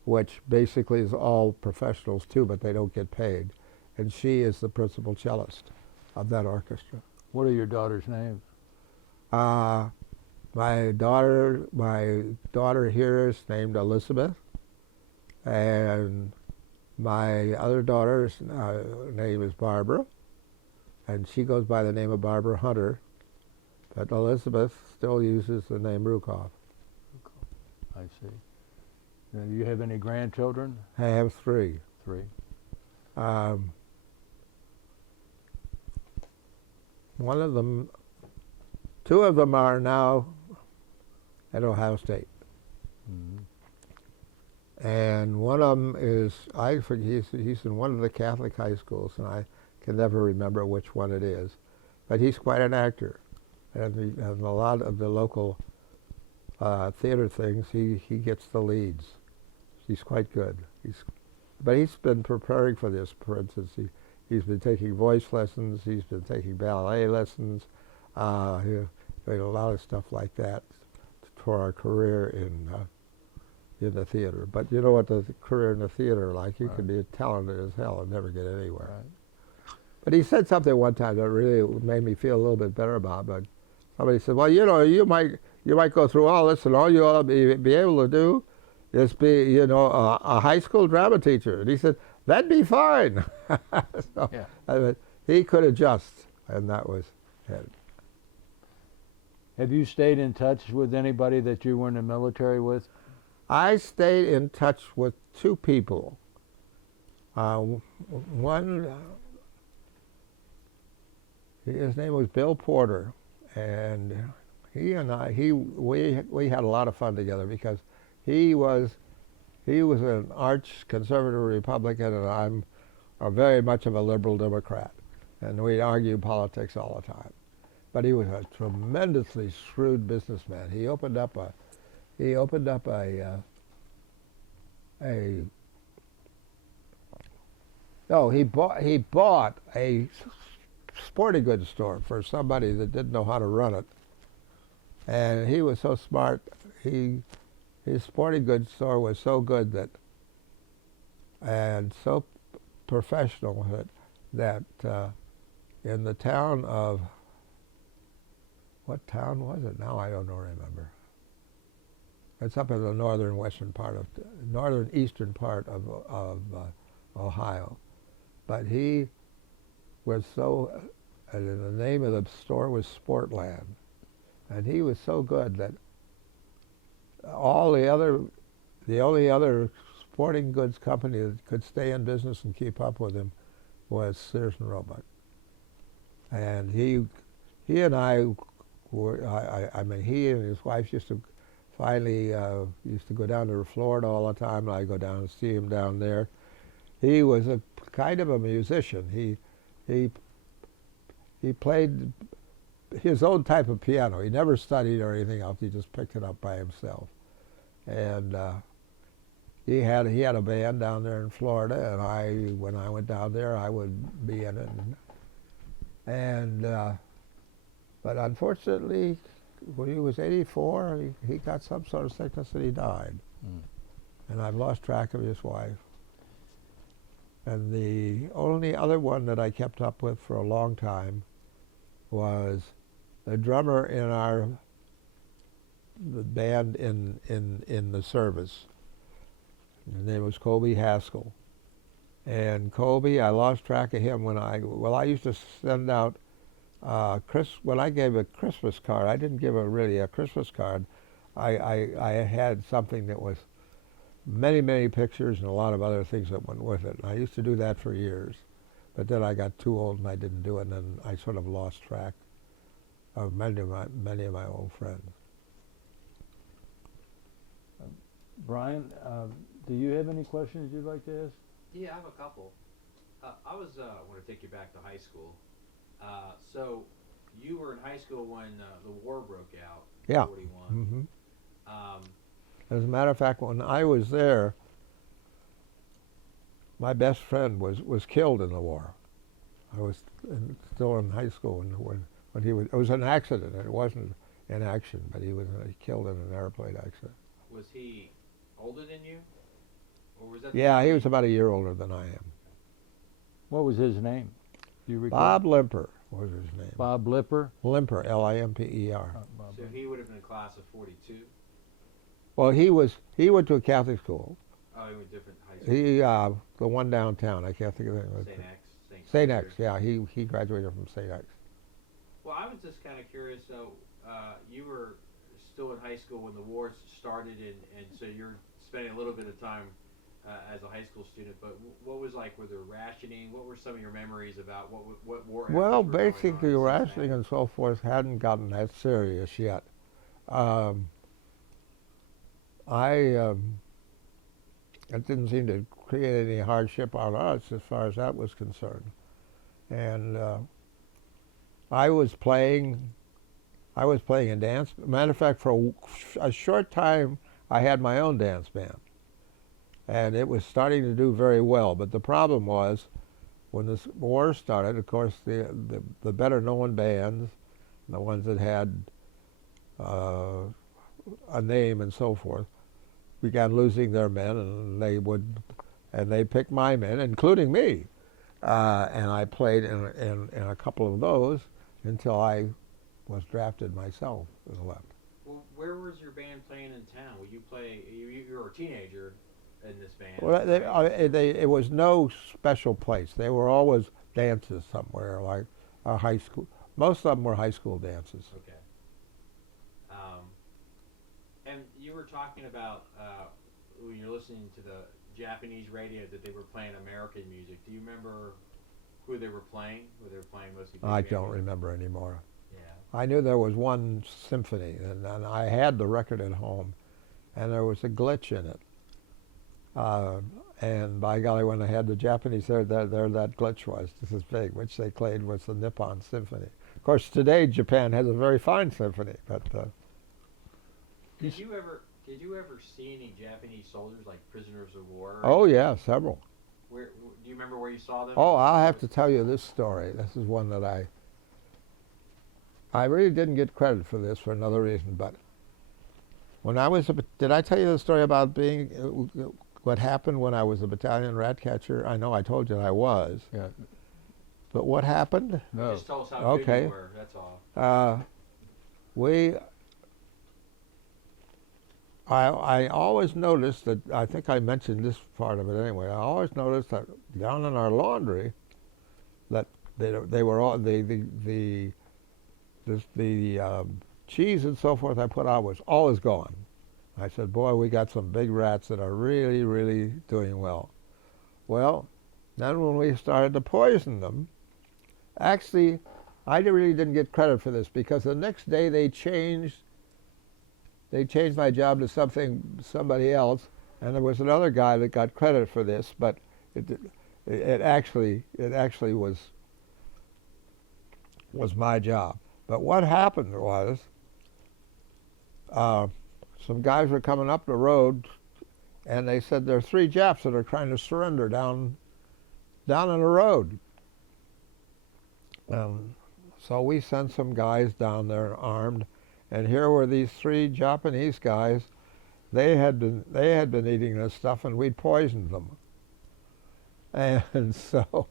which basically is all professionals too, but they don't get paid. And she is the principal cellist of that orchestra. what are your daughter's names? My daughter here is named Elizabeth, and my other daughter's name is Barbara, and she goes by the name of Barbara Hunter, but Elizabeth still uses the name Ruchhoft. I see. Now, do you have any grandchildren? I have three. Three. Two of them are now at Ohio State. Mm-hmm. And one of them is, I forget, he's in one of the Catholic high schools, and I can never remember which one it is. But he's quite an actor. And a lot of the local theater things, he gets the leads. He's quite good. But he's been preparing for this. For instance, he's been taking voice lessons, he's been taking ballet lessons, doing a lot of stuff like that for a career in the theater. But you know what the career in the theater like? You can be talented as hell and never get anywhere. Right. But he said something one time that really made me feel a little bit better about it. But somebody said, well, you know, you might go through all this, and all you ought to be able to do is be, you know, a high school drama teacher. And he said, that'd be fine. So, Yeah. I mean, he could adjust, and that was it. Have you stayed in touch with anybody that you were in the military with? I stayed in touch with two people. One, his name was Bill Porter, and he and we had a lot of fun together because he was an arch conservative Republican, and I'm very much of a liberal Democrat, and we'd argue politics all the time. But he was a tremendously shrewd businessman. He bought a sporting goods store for somebody that didn't know how to run it, and he was so smart. His sporting goods store was so good and so professional that in the town of, what town was it? Now I don't remember. It's up in the northern eastern part of Ohio. But he was so, and the name of the store was Sportland, and he was so good that the only other sporting goods company that could stay in business and keep up with him was Sears and Roebuck. And he and I were, I mean, he and his wife used to go down to Florida all the time, and I'd go down and see him down there. He was a kind of a musician. He played his own type of piano. He never studied or anything else. He just picked it up by himself. And he had a band down there in Florida, and when I went down there, I would be in it. But unfortunately, when he was 84, he got some sort of sickness and he died. Mm. And I've lost track of his wife. And the only other one that I kept up with for a long time was the drummer in our the band in the service. His name was Colby Haskell. And Colby, I lost track of him when I used to send out, when I gave a Christmas card, I didn't give really a Christmas card. I had something that was many, many pictures and a lot of other things that went with it. And I used to do that for years. But then I got too old and I didn't do it, and then I sort of lost track of many of my old friends. Brian, do you have any questions you'd like to ask? Yeah, I have a couple. I want to take you back to high school. So you were in high school when the war broke out. Yeah. 41. As a matter of fact, when I was there, my best friend was killed in the war. I was still in high school when he was. It was an accident. It wasn't in action, but he was killed in an airplane accident. Was he older than you, or was that? Yeah, he was about a year older than I am. What was his name? Do you recall? Bob Limper was his name. Bob Lipper? Limper, L-I-M-P-E-R. So he would have been class of 42. Well, he went to a Catholic school. Oh, he went different high school. The one downtown. I can't think of the name. St. X. St. X. Yeah, he graduated from St. X. Well, I was just kind of curious. So you were still in high school when the war started, and so you're spending a little bit of time as a high school student. But what was like? Were there rationing? What were some of your memories about what war? Well, basically, rationing and so forth hadn't gotten that serious yet. It didn't seem to create any hardship on us as far as that was concerned. And I was playing in dance. Matter of fact, for a short time, I had my own dance band. And it was starting to do very well. But the problem was, when this war started, of course, the better known bands, the ones that had a name and so forth, began losing their men, and they picked my men, including me, and I played in a couple of those until I was drafted myself and left. Well, where was your band playing in town? Would you play? You were a teenager in this band. Well, it was no special place. They were always dances somewhere, like a high school. Most of them were high school dances. Okay. And you were talking about when you're listening to the Japanese radio that they were playing American music. Do you remember who they were playing? Who they were playing mostly? I don't remember anymore. Yeah. I knew there was one symphony, and I had the record at home, and there was a glitch in it. And by golly, when I had the Japanese there that glitch was just as big, which they claimed was the Nippon Symphony. Of course, today Japan has a very fine symphony, but. Did you ever see any Japanese soldiers, like prisoners of war? Oh yeah, several. Do you remember where you saw them? Oh, I'll have to tell you this story. This is one that I really didn't get credit for this for another reason, but when I was did I tell you the story about being what happened when I was a battalion rat catcher? I know I told you that I was. Yeah. But what happened? No. Just tell us how good you were. That's all. I always noticed that, I think I mentioned this part of it anyway, I always noticed that down in our laundry that they were all, the cheese and so forth I put out was always gone. I said, boy, we got some big rats that are really, really doing well. Well, then when we started to poison them, actually, I really didn't get credit for this because the next day they changed my job to somebody else, and there was another guy that got credit for this, but it actually was my job. But what happened was, some guys were coming up the road, and they said there are 3 Japs that are trying to surrender down on the road. So we sent some guys down there armed. And here were these 3 Japanese guys. They had been eating this stuff, and we'd poisoned them. And so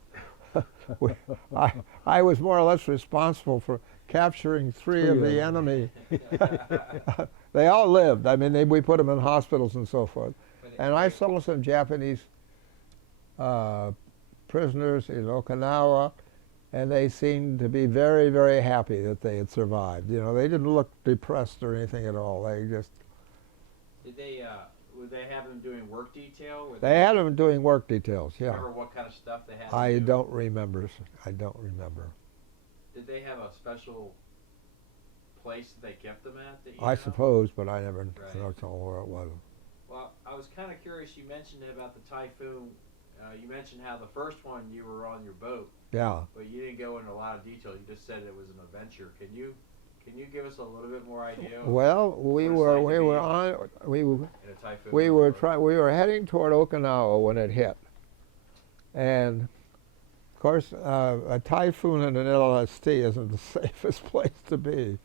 we, I was more or less responsible for capturing three of the them. enemy. They all lived. I mean, we put them in hospitals and so forth. And I saw some Japanese prisoners in Okinawa, and they seemed to be very, very happy that they had survived. You know, they didn't look depressed or anything at all. They just... Did they, would they have them doing work detail? They had them doing work details, yeah. Remember what kind of stuff they had? I to do? don't remember. I don't remember. Did they have a special place that they kept them at? That you I know? suppose, but I never Right. don't know where it was. Well, I was kind of curious. You mentioned about the typhoon. You mentioned how the first one you were on your boat, Yeah. but you didn't go into a lot of detail. You just said it was an adventure. Can you give us a little bit more idea? Well, we what it's were like to we in a typhoon. we were we were heading toward Okinawa when it hit, and of course a typhoon and an LST isn't the safest place to be,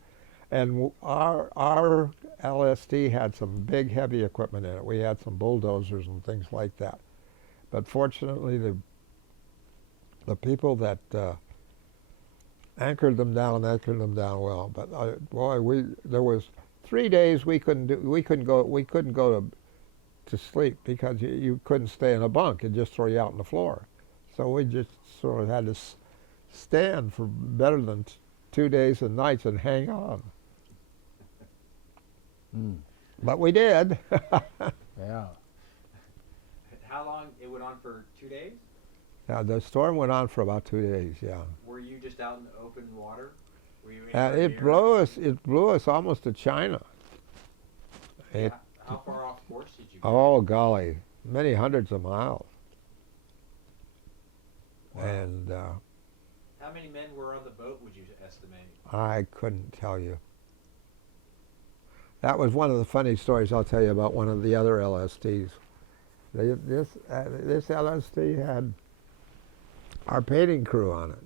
and our LST had some big heavy equipment in it. We had some bulldozers and things like that, but fortunately the people that anchored them down well. But boy, there was 3 days we couldn't go to sleep because you couldn't stay in a bunk. It'd just throw you out on the floor. So we just sort of had to stand for better than 2 days and nights and hang on. Mm. But we did. Yeah. How long? It went on for 2 days. Now, the storm went on for about 2 days, yeah. Were you just out in the open water? Were you And anywhere it blew us almost to China. near? How far off course did you go? Oh, golly, many hundreds of miles. Wow. And How many men were on the boat, would you estimate? I couldn't tell you. That was one of the funny stories I'll tell you about one of the other LSTs. This LST had our painting crew on it.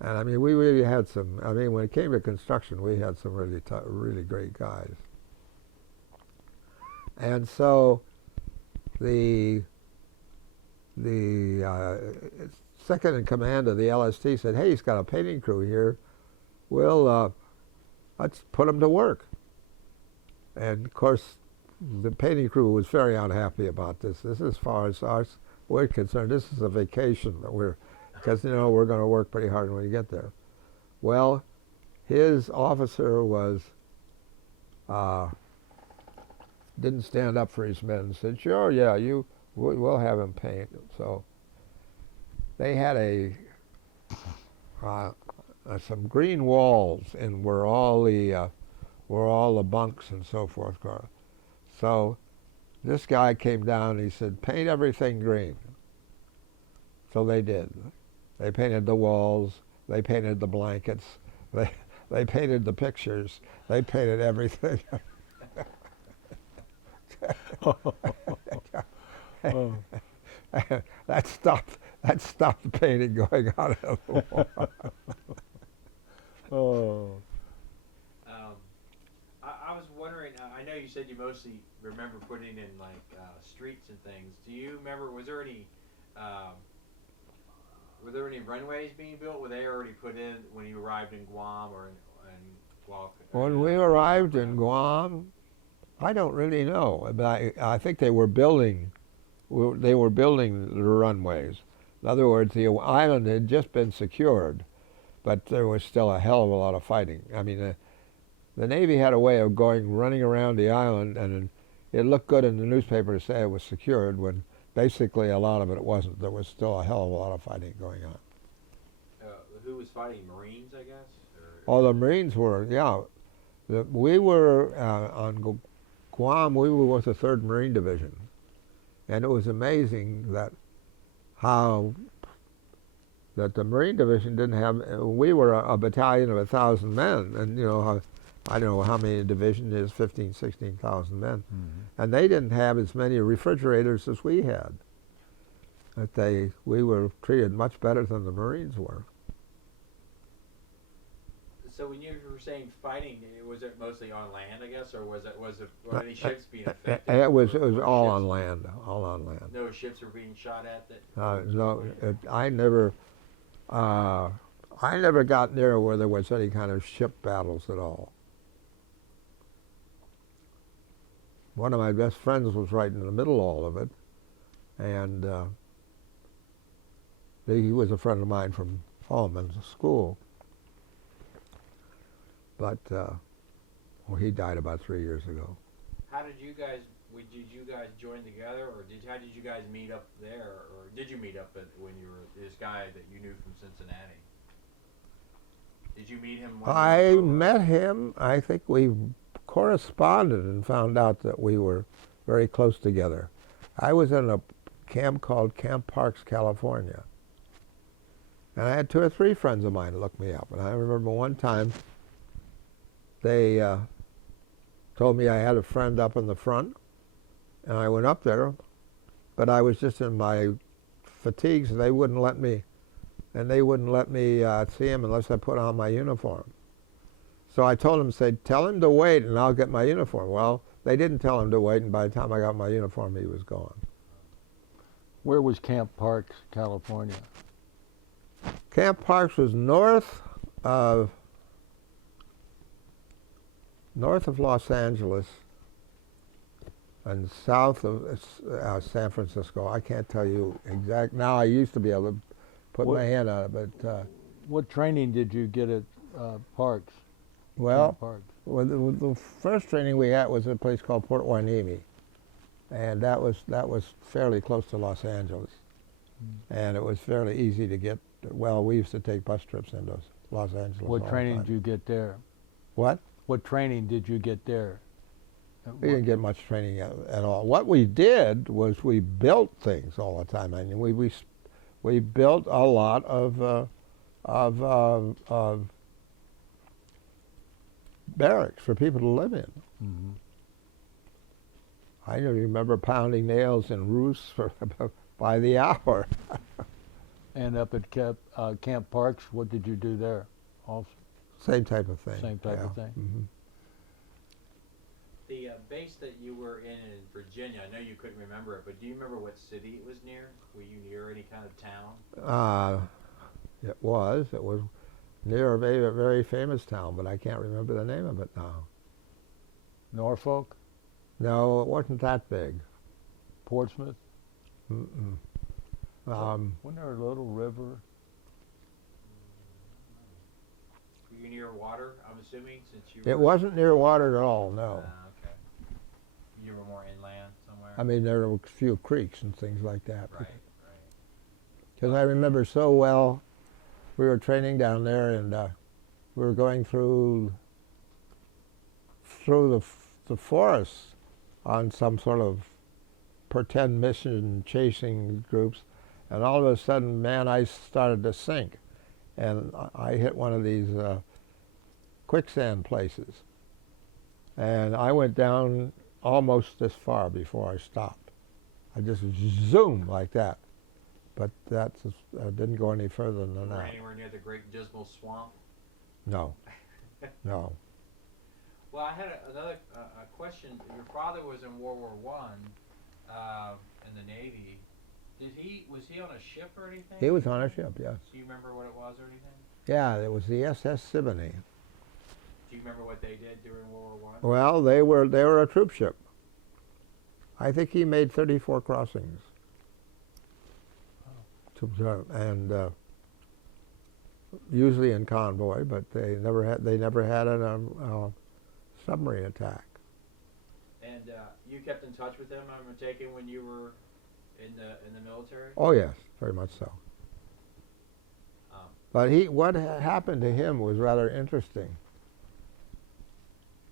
And I mean, we really had some, I mean, when it came to construction, we had some really great guys. And so the second in command of the LST said, hey, he's got a painting crew here. Well, let's put them to work. And of course, the painting crew was very unhappy about this. This, as far as we're concerned, this is a vacation that because you know we're going to work pretty hard when we get there. Well, his officer was didn't stand up for his men and said, "Sure, yeah, we'll have him paint." So they had some green walls, and where all the bunks and so forth are. So this guy came down and he said, paint everything green. So they did. They painted the walls, they painted the blankets, they painted the pictures, they painted everything. Oh. That stopped the painting going on of the wall. Oh. I was wondering. I know you said you mostly remember putting in like streets and things. Do you remember? Was there any? Were there any runways being built? Were they already put in when you arrived in Guam or in Guam? When we arrived in Guam, I don't really know, but I think they were building. They were building the runways. In other words, the island had just been secured, but there was still a hell of a lot of fighting. I mean, the Navy had a way of running around the island, and it looked good in the newspaper to say it was secured when basically a lot of it wasn't. There was still a hell of a lot of fighting going on. Who was fighting? Marines, I guess? Oh, the Marines were, yeah. We were on Guam, we were with the 3rd Marine Division. And it was amazing that the Marine Division didn't have, we were a battalion of 1,000 men, and you know, I don't know how many a division is, 15, 16,000 men. Mm-hmm. And they didn't have as many refrigerators as we had. But we were treated much better than the Marines were. So when you were saying fighting, was it mostly on land, I guess, or were any ships being affected? It was Were all ships- on land, all on land. No ships were being shot at that. No, I never I never got near where there was any kind of ship battles at all. One of my best friends was right in the middle of all of it, and he was a friend of mine from home and school. But well, he died about 3 years ago. How did you guys? Did you guys join together, or how did you guys meet up there, or did you meet up when you were this guy that you knew from Cincinnati? Did you meet him? I met him. I think we corresponded and found out that we were very close together. I was in a camp called Camp Parks, California. And I had 2 or 3 friends of mine look me up. And I remember one time they told me I had a friend up in the front. And I went up there, but I was just in my fatigues, and they wouldn't let me see him unless I put on my uniform. So I told him, tell him to wait and I'll get my uniform. Well, they didn't tell him to wait, and by the time I got my uniform, he was gone. Where was Camp Parks, California? Camp Parks was north of Los Angeles and south of San Francisco. I can't tell you exact. Now I used to be able to put my hand on it, but what training did you get at Parks? well, Parks. Well, the first training we had was at a place called Port Hueneme, and that was fairly close to Los Angeles, and it was fairly easy to get. Well, we used to take bus trips into Los Angeles. What training did you get there? What? What training did you get there? We didn't get much training at all. What we did was we built things all the time. I mean, we built a lot of barracks for people to live in. Mm-hmm. I remember pounding nails in roofs by the hour. And up at Camp Parks, what did you do there? Also, same type of thing. Same type of thing. Mm-hmm. The base that you were in Virginia, I know you couldn't remember it, but do you remember what city it was near? Were you near any kind of town? It was near a very, very famous town, but I can't remember the name of it now. Norfolk? No, it wasn't that big. Portsmouth? Mm-mm. Wasn't there a little river? Were you near water, I'm assuming, since you It wasn't near water at all, no. Okay. You were more inland somewhere? I mean, there were a few creeks and things like that. Right. Because I remember so well, we were training down there, and we were going through the forest on some sort of pretend mission chasing groups, and all of a sudden, man, I started to sink, and I hit one of these quicksand places, and I went down almost this far before I stopped. I just zoomed like that, but that didn't go any further than that. Anywhere near the Great Dismal Swamp? No, no. Well, I had another question. Your father was in World War I in the Navy. Was he on a ship or anything? He was on a ship, yes. Do you remember what it was or anything? Yeah, it was the SS Seabees. Do you remember what they did during World War I? Well, they were a troop ship. I think he made 34 crossings. And usually in convoy, but they never had a submarine attack. And you kept in touch with them, I'm taking, when you were in the military? Oh yes, very much so. But what happened to him was rather interesting.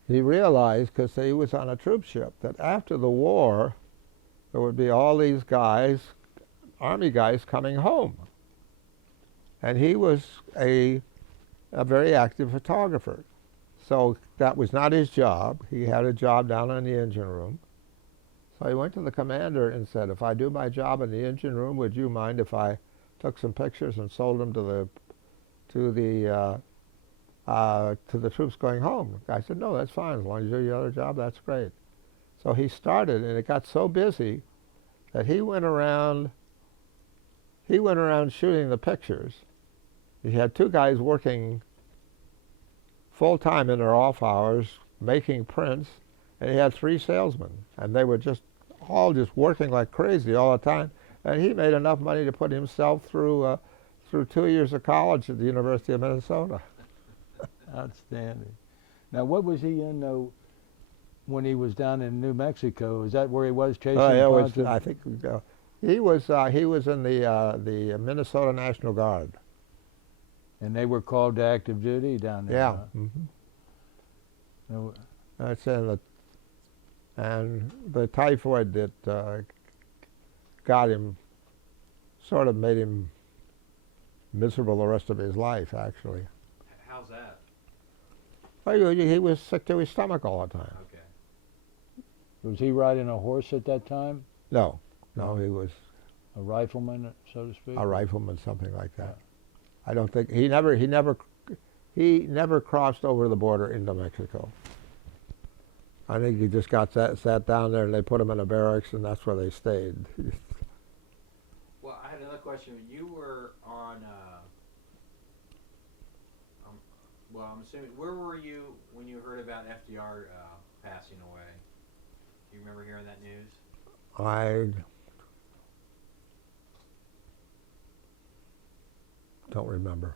He realized, because he was on a troop ship, that after the war, there would be all these guys, Army guys, coming home. And he was a very active photographer. So that was not his job. He had a job down in the engine room. So he went to the commander and said, if I do my job in the engine room, would you mind if I took some pictures and sold them to the troops going home? The guy said, no, that's fine. As long as you do your other job, that's great. So he started, and it got so busy that he went around shooting the pictures, he had two guys working full time in their off hours making prints, and he had three salesmen, and they were all just working like crazy all the time. And he made enough money to put himself through 2 years of college at the University of Minnesota. Outstanding. Now, what was he in though when he was down in New Mexico? Is that where he was chasing? I think he was in the Minnesota National Guard. And they were called to active duty down there. Yeah. Huh? Mm-hmm. Now, That's in and the typhoid that got him, sort of made him miserable the rest of his life, actually. How's that? Well, he was sick to his stomach all the time. Okay. was he riding a horse at that time? No, he was A rifleman, so to speak? a rifleman, something like that. I don't think he never crossed over the border into Mexico. I think he just sat down there and they put him in a barracks and that's where they stayed. Well, I had another question. You were on, well, I'm assuming, where were you when you heard about FDR passing away? Do you remember hearing that news? I don't remember.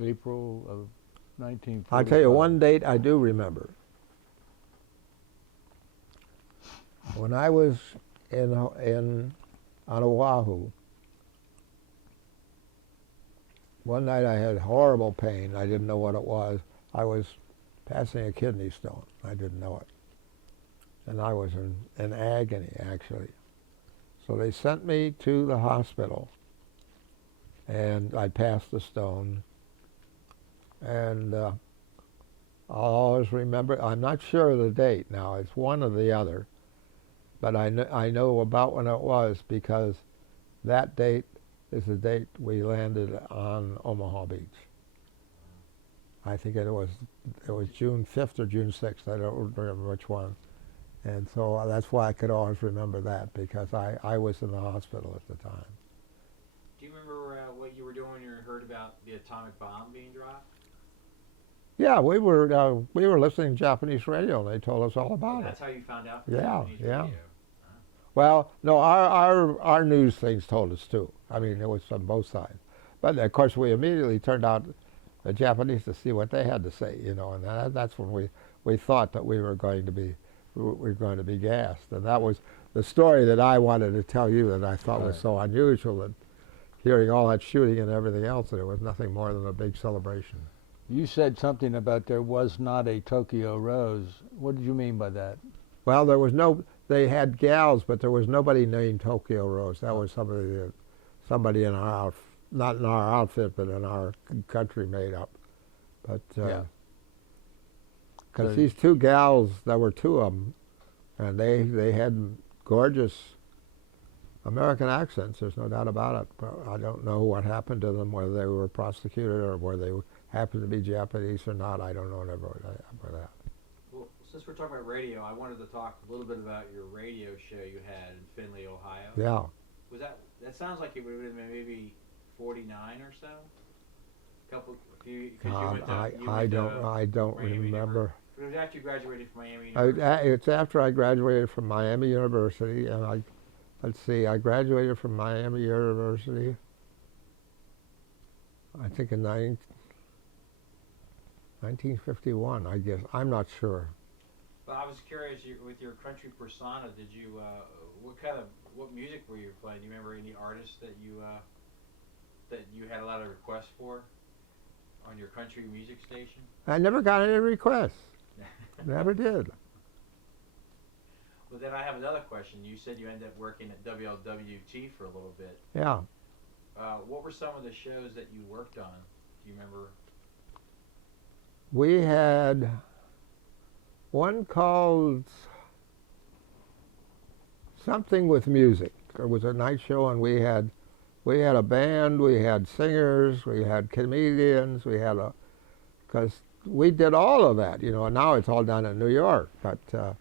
April of 1945. I'll tell you one date I do remember. When I was on Oahu, one night I had horrible pain. I didn't know what it was. I was passing a kidney stone. I didn't know it. And I was in agony, actually. So they sent me to the hospital, and I passed the stone. And I'll always remember, I'm not sure of the date now, it's one or the other, but I know about when it was because that date is the date we landed on Omaha Beach. I think it was June 5th or June 6th, I don't remember which one. And so that's why I could always remember that, because I was in the hospital at the time. Do you remember what you were doing when you heard about the atomic bomb being dropped? Yeah, we were listening to Japanese radio, and they told us all about That's it. how you found out from Yeah, Japanese yeah. radio. Well, no, our news things told us too. I mean, it was on both sides. But of course, we immediately turned out the Japanese to see what they had to say, and that's when we thought that we were going to be gassed, and that was the story that I wanted to tell you that I thought was so unusual, that hearing all that shooting and everything else, that it was nothing more than a big celebration. You said something about there was not a Tokyo Rose. What did you mean by that? Well, they had gals, but there was nobody named Tokyo Rose. That was somebody in our, not in our outfit, but in our country made up. But Yeah. because So- these two gals, there were two of them, and they had gorgeous American accents. There's no doubt about it. But I don't know what happened to them, whether they were prosecuted or whether they happened to be Japanese or not. I don't know about that. Well, since we're talking about radio, I wanted to talk a little bit about your radio show you had in Findlay, Ohio. Yeah. Was that sounds like it would have been maybe 49 or so? A few, because I don't Miami remember. It was after you graduated from Miami University. It's after I graduated from Miami University, and I graduated from Miami University, I think in 1951, I guess. I'm not sure. But I was curious, with your country persona, did you, what music were you playing? Do you remember any artists that you had a lot of requests for on your country music station? I never got any requests. Never did. Well, then I have another question. You said you ended up working at WLWT for a little bit. Yeah. What were some of the shows that you worked on? Do you remember? We had one called something with music. It was a night show, and we had a band, we had singers, we had comedians, because we did all of that, and now it's all done in New York. But Yeah.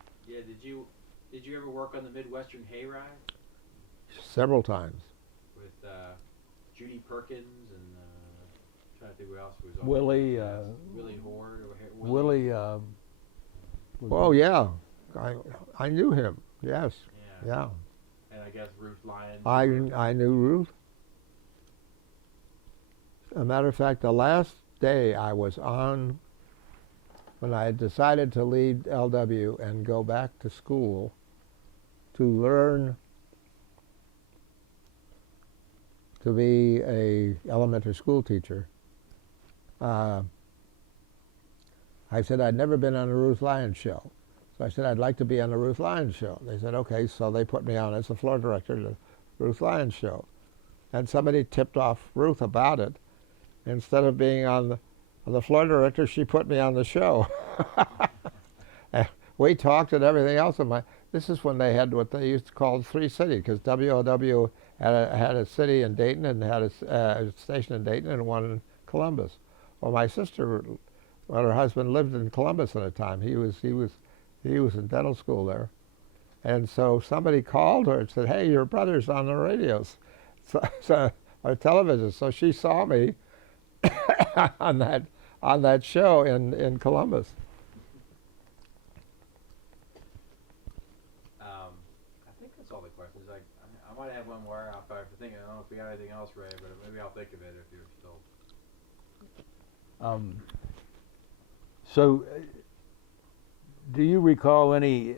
Did you ever work on the Midwestern Hayride several times. with Judy Perkins and trying to think who else was on. Willie. Willie Horde or Willie. Oh yeah, I knew him. Yes. Yeah. And I guess Ruth Lyons. I knew Ruth. As a matter of fact, the last day I was on, when I had decided to leave LW and go back to school to learn to be a elementary school teacher, I said I'd never been on a Ruth Lyons show. So I said I'd like to be on the Ruth Lyons show. They said okay, so they put me on as the floor director of the Ruth Lyons show. And somebody tipped off Ruth about it. Instead of being on the floor director, she put me on the show. We talked and everything else. And this is when they had what they used to call three cities, because WOW had a city in Dayton and had a station in Dayton and one in Columbus. Well, my sister, well, her husband lived in Columbus at the time. He was in dental school there, and so somebody called her and said, "Hey, your brother's on the radios, or television." So she saw me on that show in Columbus. I think that's all the questions. I might have one more. If I think, I don't know if we got anything else, Ray, but maybe I'll think of it if you're still. So, do you recall any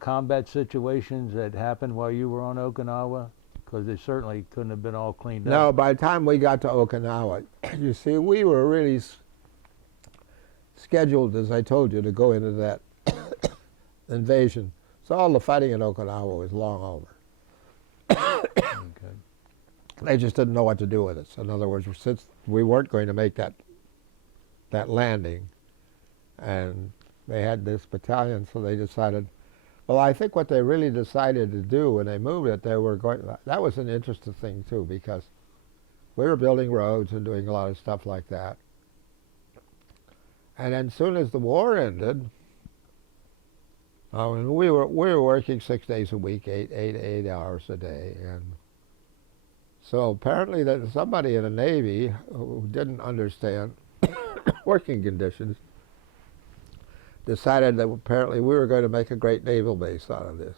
combat situations that happened while you were on Okinawa? Because they certainly couldn't have been all cleaned up. No, by the time we got to Okinawa, you see, we were really scheduled, as I told you, to go into that invasion. So all the fighting in Okinawa was long over. Okay. They just didn't know what to do with us. In other words, since we weren't going to make that landing, and they had this battalion, so they decided, well, I think what they really decided to do when they moved it, that was an interesting thing too, because we were building roads and doing a lot of stuff like that. And then as soon as the war ended, we were working 6 days a week, eight hours a day, and so apparently that somebody in the Navy who didn't understand working conditions decided that apparently we were going to make a great naval base out of this.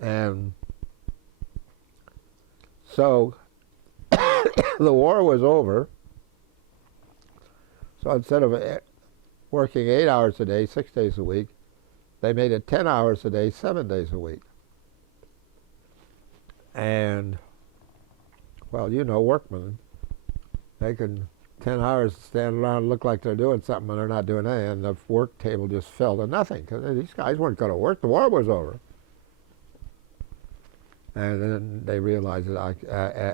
And so the war was over. So instead of working 8 hours a day, 6 days a week, they made it 10 hours a day, 7 days a week. And, well, you know, workmen, they can 10 hours stand around and look like they're doing something when they're not doing anything, and the work table just fell to nothing, because these guys weren't going to work. The war was over. And then they realized that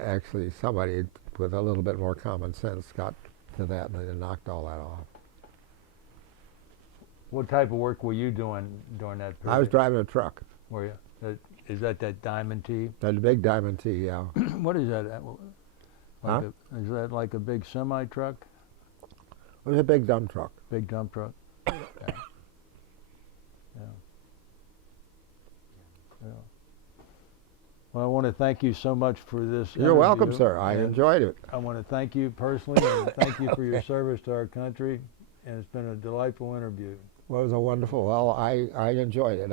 actually somebody with a little bit more common sense got to that, and they knocked all that off. What type of work were you doing during that period? I was driving a truck. Were you? Is that Diamond T? That big Diamond T, yeah. What is that? Huh? Is that like a big semi truck? It was a big dump truck. Big dump truck. Yeah. Well, I want to thank you so much for this. You're welcome, interview, sir. I enjoyed it. I want to thank you personally, and thank you for your service to our country. And it's been a delightful interview. Well, it was a wonderful. Well, I enjoyed it.